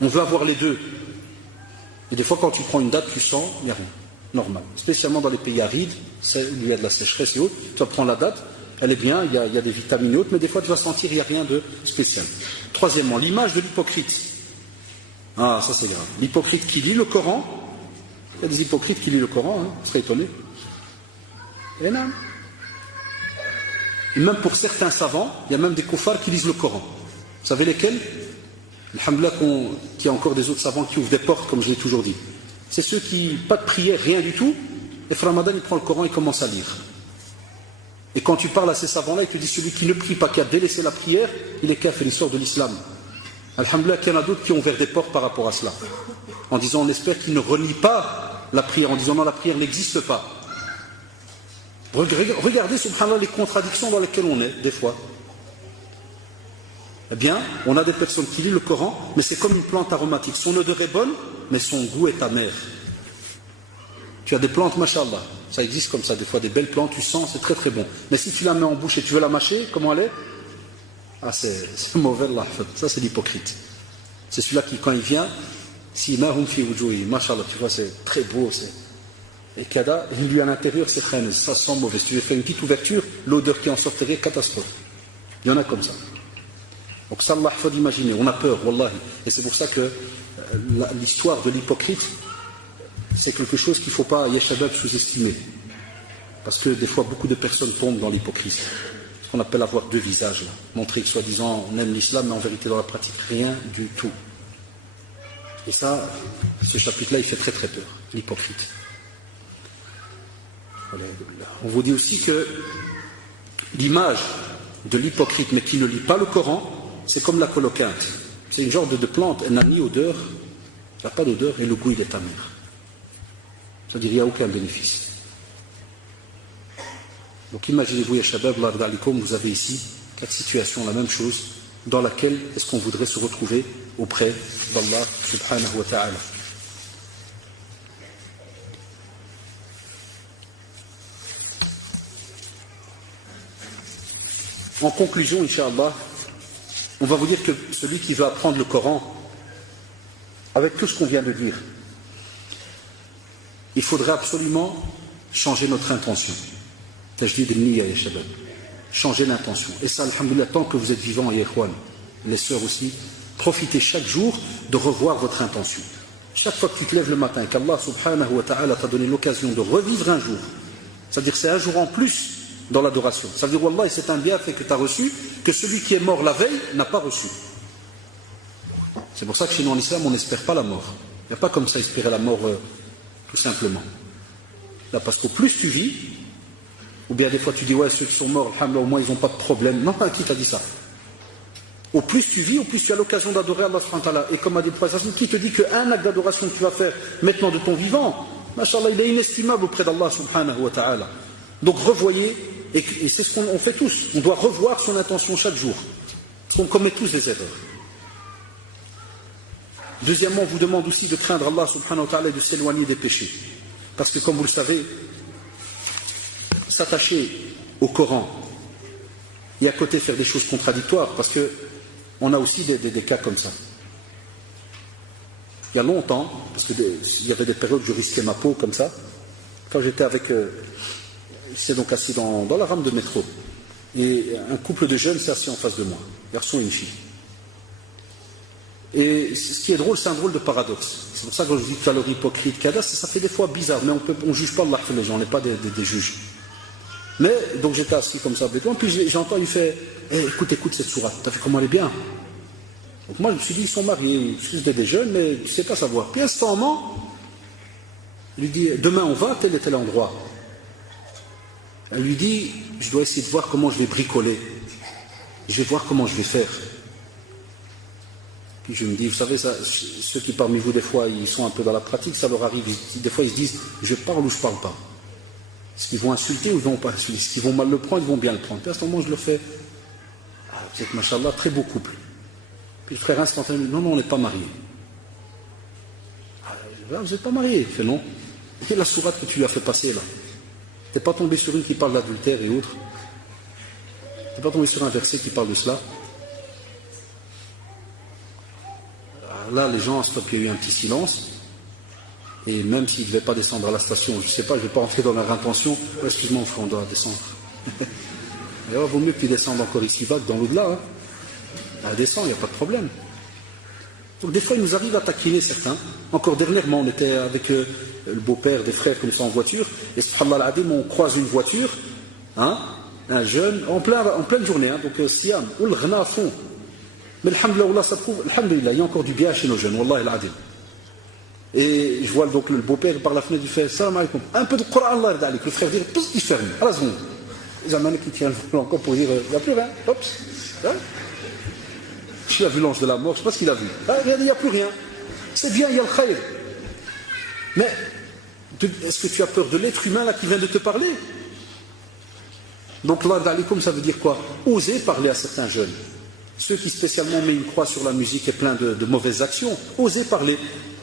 On veut avoir les deux. Et des fois, quand tu prends une date, tu sens, il n'y a rien. Normal. Spécialement dans les pays arides, où il y a de la sécheresse et autres, tu vas prendre la date, elle est bien, il y a des vitamines et autres, mais des fois, tu vas sentir qu'il n'y a rien de spécial. Troisièmement, l'image de l'hypocrite. Ah, ça c'est grave. L'hypocrite qui lit le Coran, il y a des hypocrites qui lisent le Coran, hein, vous serez étonné. Et non. Et même pour certains savants, il y a même des koufars qui lisent le Coran. Vous savez lesquels? Alhamdoulilah qu'il y a encore des autres savants qui ouvrent des portes, comme je l'ai toujours dit. C'est ceux qui, pas de prière, rien du tout, et Ramadan, il prend le Coran et commence à lire. Et quand tu parles à ces savants-là, ils te disent celui qui ne prie pas, qui a délaissé la prière, il est kafir, il sort de l'islam. Alhamdoulilah qu'il y en a d'autres qui ont ouvert des portes par rapport à cela. En disant, on espère qu'ils ne renient pas la prière, en disant non, la prière n'existe pas. Regardez, subhanallah, les contradictions dans lesquelles on est, des fois. Eh bien, on a des personnes qui lisent le Coran, mais c'est comme une plante aromatique. Son odeur est bonne, mais son goût est amer. Tu as des plantes, mashallah, ça existe comme ça, des fois des belles plantes, tu sens, c'est très très bon. Mais si tu la mets en bouche et tu veux la mâcher, comment elle est? Ah, c'est mauvais, là. Ça c'est l'hypocrite. C'est celui-là qui, quand il vient, si mahum fi wujuhi, mashallah, tu vois, c'est très beau, et kada, il lui à l'intérieur, c'est khanes, ça sent mauvais. Si tu fais une petite ouverture, l'odeur qui en sortirait, catastrophe. Il y en a comme ça. Donc ça, Allah, il faut l'imaginer, on a peur, wallahi. Et c'est pour ça que l'histoire de l'hypocrite, c'est quelque chose qu'il ne faut pas, yashabab, sous-estimer. Parce que des fois, beaucoup de personnes tombent dans l'hypocrisie. Ce qu'on appelle avoir deux visages, là. Montrer que soi-disant on aime l'islam, mais en vérité dans la pratique, rien du tout. Et ça, ce chapitre-là, il fait très très peur, l'hypocrite. On vous dit aussi que l'image de l'hypocrite, mais qui ne lit pas le Coran, c'est comme la coloquinte. C'est une genre de plante, elle n'a ni odeur, elle n'a pas d'odeur, et le goût, il est amer. C'est-à-dire, il n'y a aucun bénéfice. Donc imaginez-vous, ya shabab, vous avez ici 4 situations, la même chose, dans laquelle est-ce qu'on voudrait se retrouver auprès d'Allah subhanahu wa ta'ala. En conclusion, Inch'Allah, on va vous dire que celui qui veut apprendre le Coran, avec tout ce qu'on vient de dire, il faudrait absolument changer notre intention. Tajdid al-niyya, ya shabab. Changer l'intention. Et ça, alhamdoulilah, tant que vous êtes vivants, ya ikhwan, les sœurs aussi, profitez chaque jour de revoir votre intention. Chaque fois que tu te lèves le matin, qu'Allah subhanahu wa ta'ala t'a donné l'occasion de revivre un jour, c'est-à-dire c'est un jour en plus dans l'adoration. Ça veut dire, wallah, c'est un bienfait que tu as reçu, que celui qui est mort la veille n'a pas reçu. C'est pour ça que chez nous en islam, on n'espère pas la mort. Il n'y a pas comme ça espérer la mort tout simplement. Là, parce qu'au plus tu vis, ou bien des fois tu dis, ouais, ceux qui sont morts, alhamdoulilah, au moins ils n'ont pas de problème. Non, qui t'a dit ça? Au plus tu vis, au plus tu as l'occasion d'adorer Allah subhanahu wa ta'ala. Et comme a dit le prophète, qui te dit qu'un acte d'adoration que tu vas faire maintenant de ton vivant, mashallah, il est inestimable auprès d'Allah subhanahu wa ta'ala. Donc revoyez, et c'est ce qu'on fait tous, on doit revoir son intention chaque jour, parce qu'on commet tous des erreurs. Deuxièmement, on vous demande aussi de craindre Allah subhanahu wa ta'ala et de s'éloigner des péchés. Parce que comme vous le savez, s'attacher au Coran et à côté faire des choses contradictoires, parce que on a aussi des cas comme ça. Il y a longtemps, parce qu'il y avait des périodes où je risquais ma peau comme ça, quand j'étais avec... c'est donc assis dans la rame de métro. Et un couple de jeunes s'est assis en face de moi, un garçon et une fille. Et ce qui est drôle, c'est un drôle de paradoxe. C'est pour ça que quand je dis tout à l'heure hypocrite, kada, ça fait des fois bizarre, mais on ne juge pas Allah les gens, on n'est pas des juges. Mais, donc j'étais assis comme ça avec moi, puis j'entends, il fait, écoute cette sourate, t'as vu comment elle est bien? Donc moi je me suis dit, ils sont mariés, c'était des jeunes, mais je ne sais pas savoir. Puis à ce moment, il lui dit, demain on va à tel et tel endroit. Elle lui dit, je dois essayer de voir comment je vais bricoler. Je vais voir comment je vais faire. Puis je me dis, vous savez, ça, ceux qui parmi vous, des fois, ils sont un peu dans la pratique, ça leur arrive. Des fois, ils se disent, je parle ou je ne parle pas. Est-ce qu'ils vont insulter ou ils ne vont pas insulter? Est-ce qu'ils vont mal le prendre, ils vont bien le prendre? Puis à ce moment, je leur fais, vous êtes, machallah, très beau couple. Puis le frère instantanément, non, on n'est pas mariés. Vous n'êtes pas mariés? Il fait non. Et quelle est la sourate que tu lui as fait passer là? Tu n'es pas tombé sur une qui parle d'adultère et autres? Tu n'es pas tombé sur un verset qui parle de cela? là, les gens, stop, il y a eu un petit silence. Et même s'ils ne devaient pas descendre à la station, je ne sais pas, je ne vais pas entrer dans leur intention. Oh, excuse-moi, on doit descendre. Il vaut mieux qu'ils descendent encore ici-bas que dans l'au-delà. Hein. Elle descend, il n'y a pas de problème. Donc des fois, il nous arrive à taquiner certains. Encore dernièrement, on était avec le beau-père des frères comme ça en voiture. Et subhanallah al-adim, on croise une voiture, hein, un jeune, en pleine journée, hein, donc Siam, ou le ghna à fond. Mais alhamdoulilah, ça prouve, alhamdoulilah, il y a encore du bien chez nos jeunes, wallah al-adim. Et je vois donc le beau-père par la fenêtre du frère, salam alaikum, un peu de Coran, Allah le frère dit, pousse, il ferme, à la seconde. Les Américains qui tiennent le volant encore pour dire, il n'y a plus rien, hop, hein. Je l'ai vu l'ange de la mort, je ne sais pas ce qu'il a vu. Ah, il n'y a plus rien. C'est bien, il y a le khayr. Mais est-ce que tu as peur de l'être humain là qui vient de te parler? Donc là, ça veut dire quoi? Oser parler à certains jeunes. Ceux qui spécialement mettent une croix sur la musique et plein de mauvaises actions, osez parler.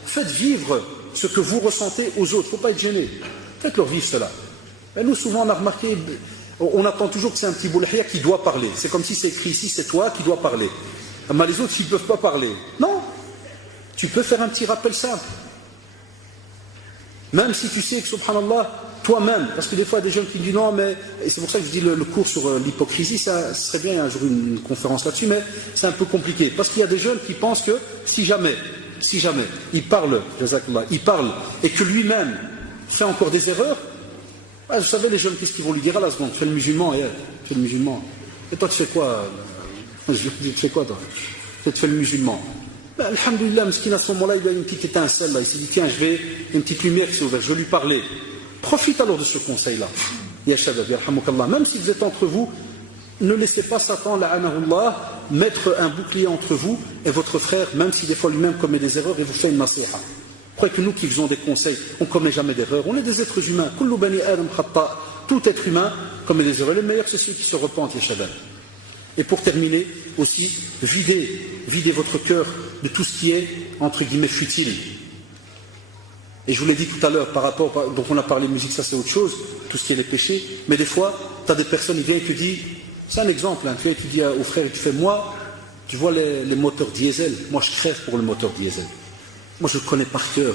Faites vivre ce que vous ressentez aux autres. Il ne faut pas être gêné. Faites-leur vivre cela. Et nous, souvent, on a remarqué, on attend toujours que c'est un petit boulahia qui doit parler. C'est comme si c'est écrit ici, c'est toi qui dois parler. Mais les autres, ils ne peuvent pas parler. Non. Tu peux faire un petit rappel simple. Même si tu sais que, subhanallah, toi-même, parce que des fois, il y a des jeunes qui disent non, mais, et c'est pour ça que je dis le cours sur l'hypocrisie, ça serait bien, il y a un jour une conférence là-dessus, mais c'est un peu compliqué. Parce qu'il y a des jeunes qui pensent que si jamais, il parle, et que lui-même fait encore des erreurs, vous savez, les jeunes, qu'est-ce qu'ils vont lui dire à la seconde? Tu fais le musulman, fais le musulman. Et toi, tu fais quoi? Tu fais quoi, toi? Tu fais le musulman. Ben, alhamdoulilah, à ce moment-là, il y a une petite étincelle, là. Il s'est dit, tiens, une petite lumière qui s'est ouverte, je vais lui parler. Profite alors de ce conseil-là. Ya shabab, yarhamukallah. Même si vous êtes entre vous, ne laissez pas Satan, la'anahullah, mettre un bouclier entre vous et votre frère, même si des fois lui-même commet des erreurs et vous fait une nasiha. Croyez que nous qui faisons des conseils, on ne commet jamais d'erreurs. On est des êtres humains. Kullu bani adam khatta. Tout être humain commet des erreurs. Le meilleur, c'est ceux qui se repentent, ya shabab. Et pour terminer, aussi, videz votre cœur de tout ce qui est, entre guillemets, futile. Et je vous l'ai dit tout à l'heure, par rapport, donc on a parlé musique, ça c'est autre chose, tout ce qui est les péchés, mais des fois, tu as des personnes, ils viennent et te disent, c'est un exemple, hein, tu viens et tu dis au frère, tu fais, moi, tu vois les moteurs diesel, moi je crève pour le moteur diesel. Moi je le connais par cœur.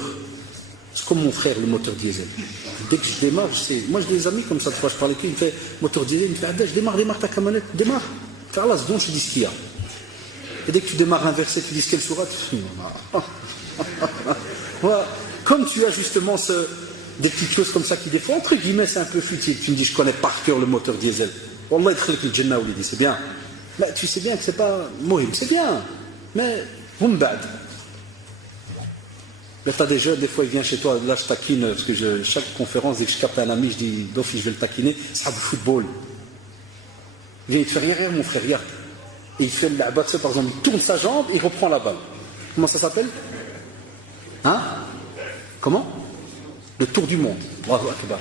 C'est comme mon frère, le moteur diesel. Dès que je démarre, je sais. Moi j'ai des amis comme ça, des fois je parle avec lui, il me fait, moteur diesel, il me fait, je démarre ta camionnette, démarre. Faire la seconde, je dis ce qu'il y a. Et dès que tu démarres un verset, tu dis quelle sourate, tu dis, voilà. Comme tu as justement des petites choses comme ça qui des fois, entre guillemets, c'est un peu futile. Tu me dis, je connais par cœur le moteur diesel. Wallah, il khalik al-jannah, il dit, c'est bien. Mais tu sais bien que c'est pas mohim, c'est bien. Mais, humbad. Là, tu as des jeunes, des fois, ils viennent chez toi, là, je taquine, parce que chaque conférence, dès que je capte un ami, je dis, d'office, je vais le taquiner, c'est du football. Il vient, il te fait rien, mon frère, regarde. Et il fait la batte, par exemple, il tourne sa jambe et il reprend la balle. Comment ça s'appelle? Hein? Comment? Le tour du monde. Allahu Akbar.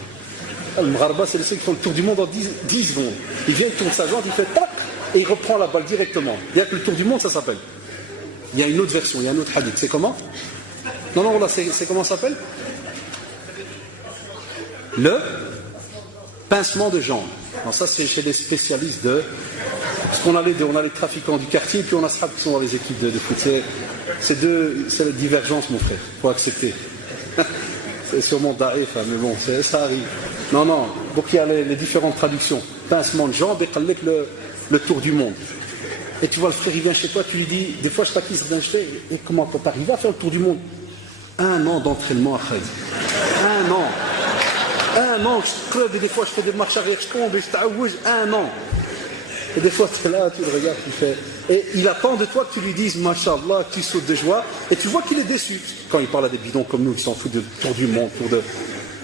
Le Mgharba, c'est le seul qui font le tour du monde en 10 secondes. Il vient, il tourne sa jambe, il fait tac, et il reprend la balle directement. Il y a que le tour du monde, ça s'appelle. Il y a une autre version, il y a un autre hadith. C'est comment? Non, là, c'est comment ça s'appelle? Le pincement de jambes. Alors ça, c'est chez les spécialistes de... Parce qu'on a les trafiquants du quartier, et puis on a Sahab qui sont dans les équipes de foot. C'est la divergence, mon frère. Il faut accepter. C'est sûrement daïf, mais bon, ça arrive. Non. Donc il y a les différentes traductions. Pincement de jambes et le tour du monde. Et tu vois, le frère, il vient chez toi, tu lui dis, des fois je t'acquise, et comment tu arrives à faire le tour du monde? 1 an d'entraînement à Khalid. 1 an, je crève, et des fois je fais des marches arrière, je tombe et je t'aouge, 1 an. Et des fois tu es là, tu le regardes, tu fais. Et il attend de toi que tu lui dises, Masha'Allah, que tu sautes de joie, et tu vois qu'il est déçu. Quand il parle à des bidons comme nous, qui s'en foutent de tour du monde,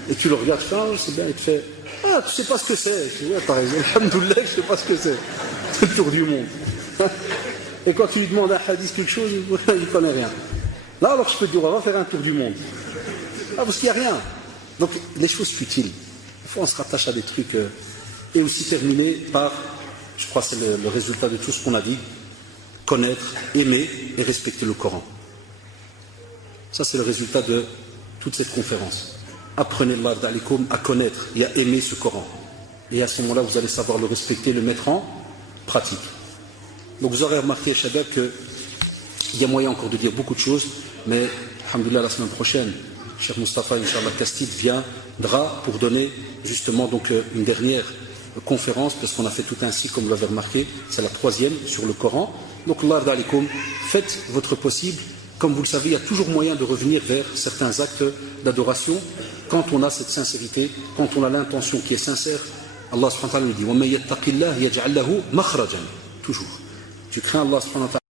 et tu le regardes, tu fais, c'est bien, il te fait, tu sais pas ce que c'est. Je dis, ouais, t'as raison, alhamdoulilah, je sais pas ce que c'est. C'est le tour du monde. Et quand tu lui demandes un hadith, quelque chose, il connaît rien. Là, alors je peux te dire, on va faire un tour du monde. Parce qu'il n'y a rien. Donc, les choses futiles. Des fois, on se rattache à des trucs. Et aussi terminer par, je crois que c'est le résultat de tout ce qu'on a dit, connaître, aimer et respecter le Coran. Ça, c'est le résultat de toute cette conférence. Apprenez à connaître et à aimer ce Coran. Et à ce moment-là, vous allez savoir le respecter, le mettre en pratique. Donc, vous aurez remarqué, Shabab, que Il y a moyen encore de dire beaucoup de choses, mais, alhamdoulilah, la semaine prochaine, Cheikh Mustafa, Inch'Allah, Castille viendra pour donner justement donc une dernière conférence, parce qu'on a fait tout un cycle, comme vous l'avez remarqué, c'est la 3e sur le Coran. Donc, Allah d'alikum, faites votre possible. Comme vous le savez, il y a toujours moyen de revenir vers certains actes d'adoration quand on a cette sincérité, quand on a l'intention qui est sincère. Allah subhanahu wa ta'ala nous dit وَمَن يَتَّقِ اللَّهِ يَجْعَلْ لَهُ مَخْرَجًا. Toujours. Tu crains Allah subhanahu wa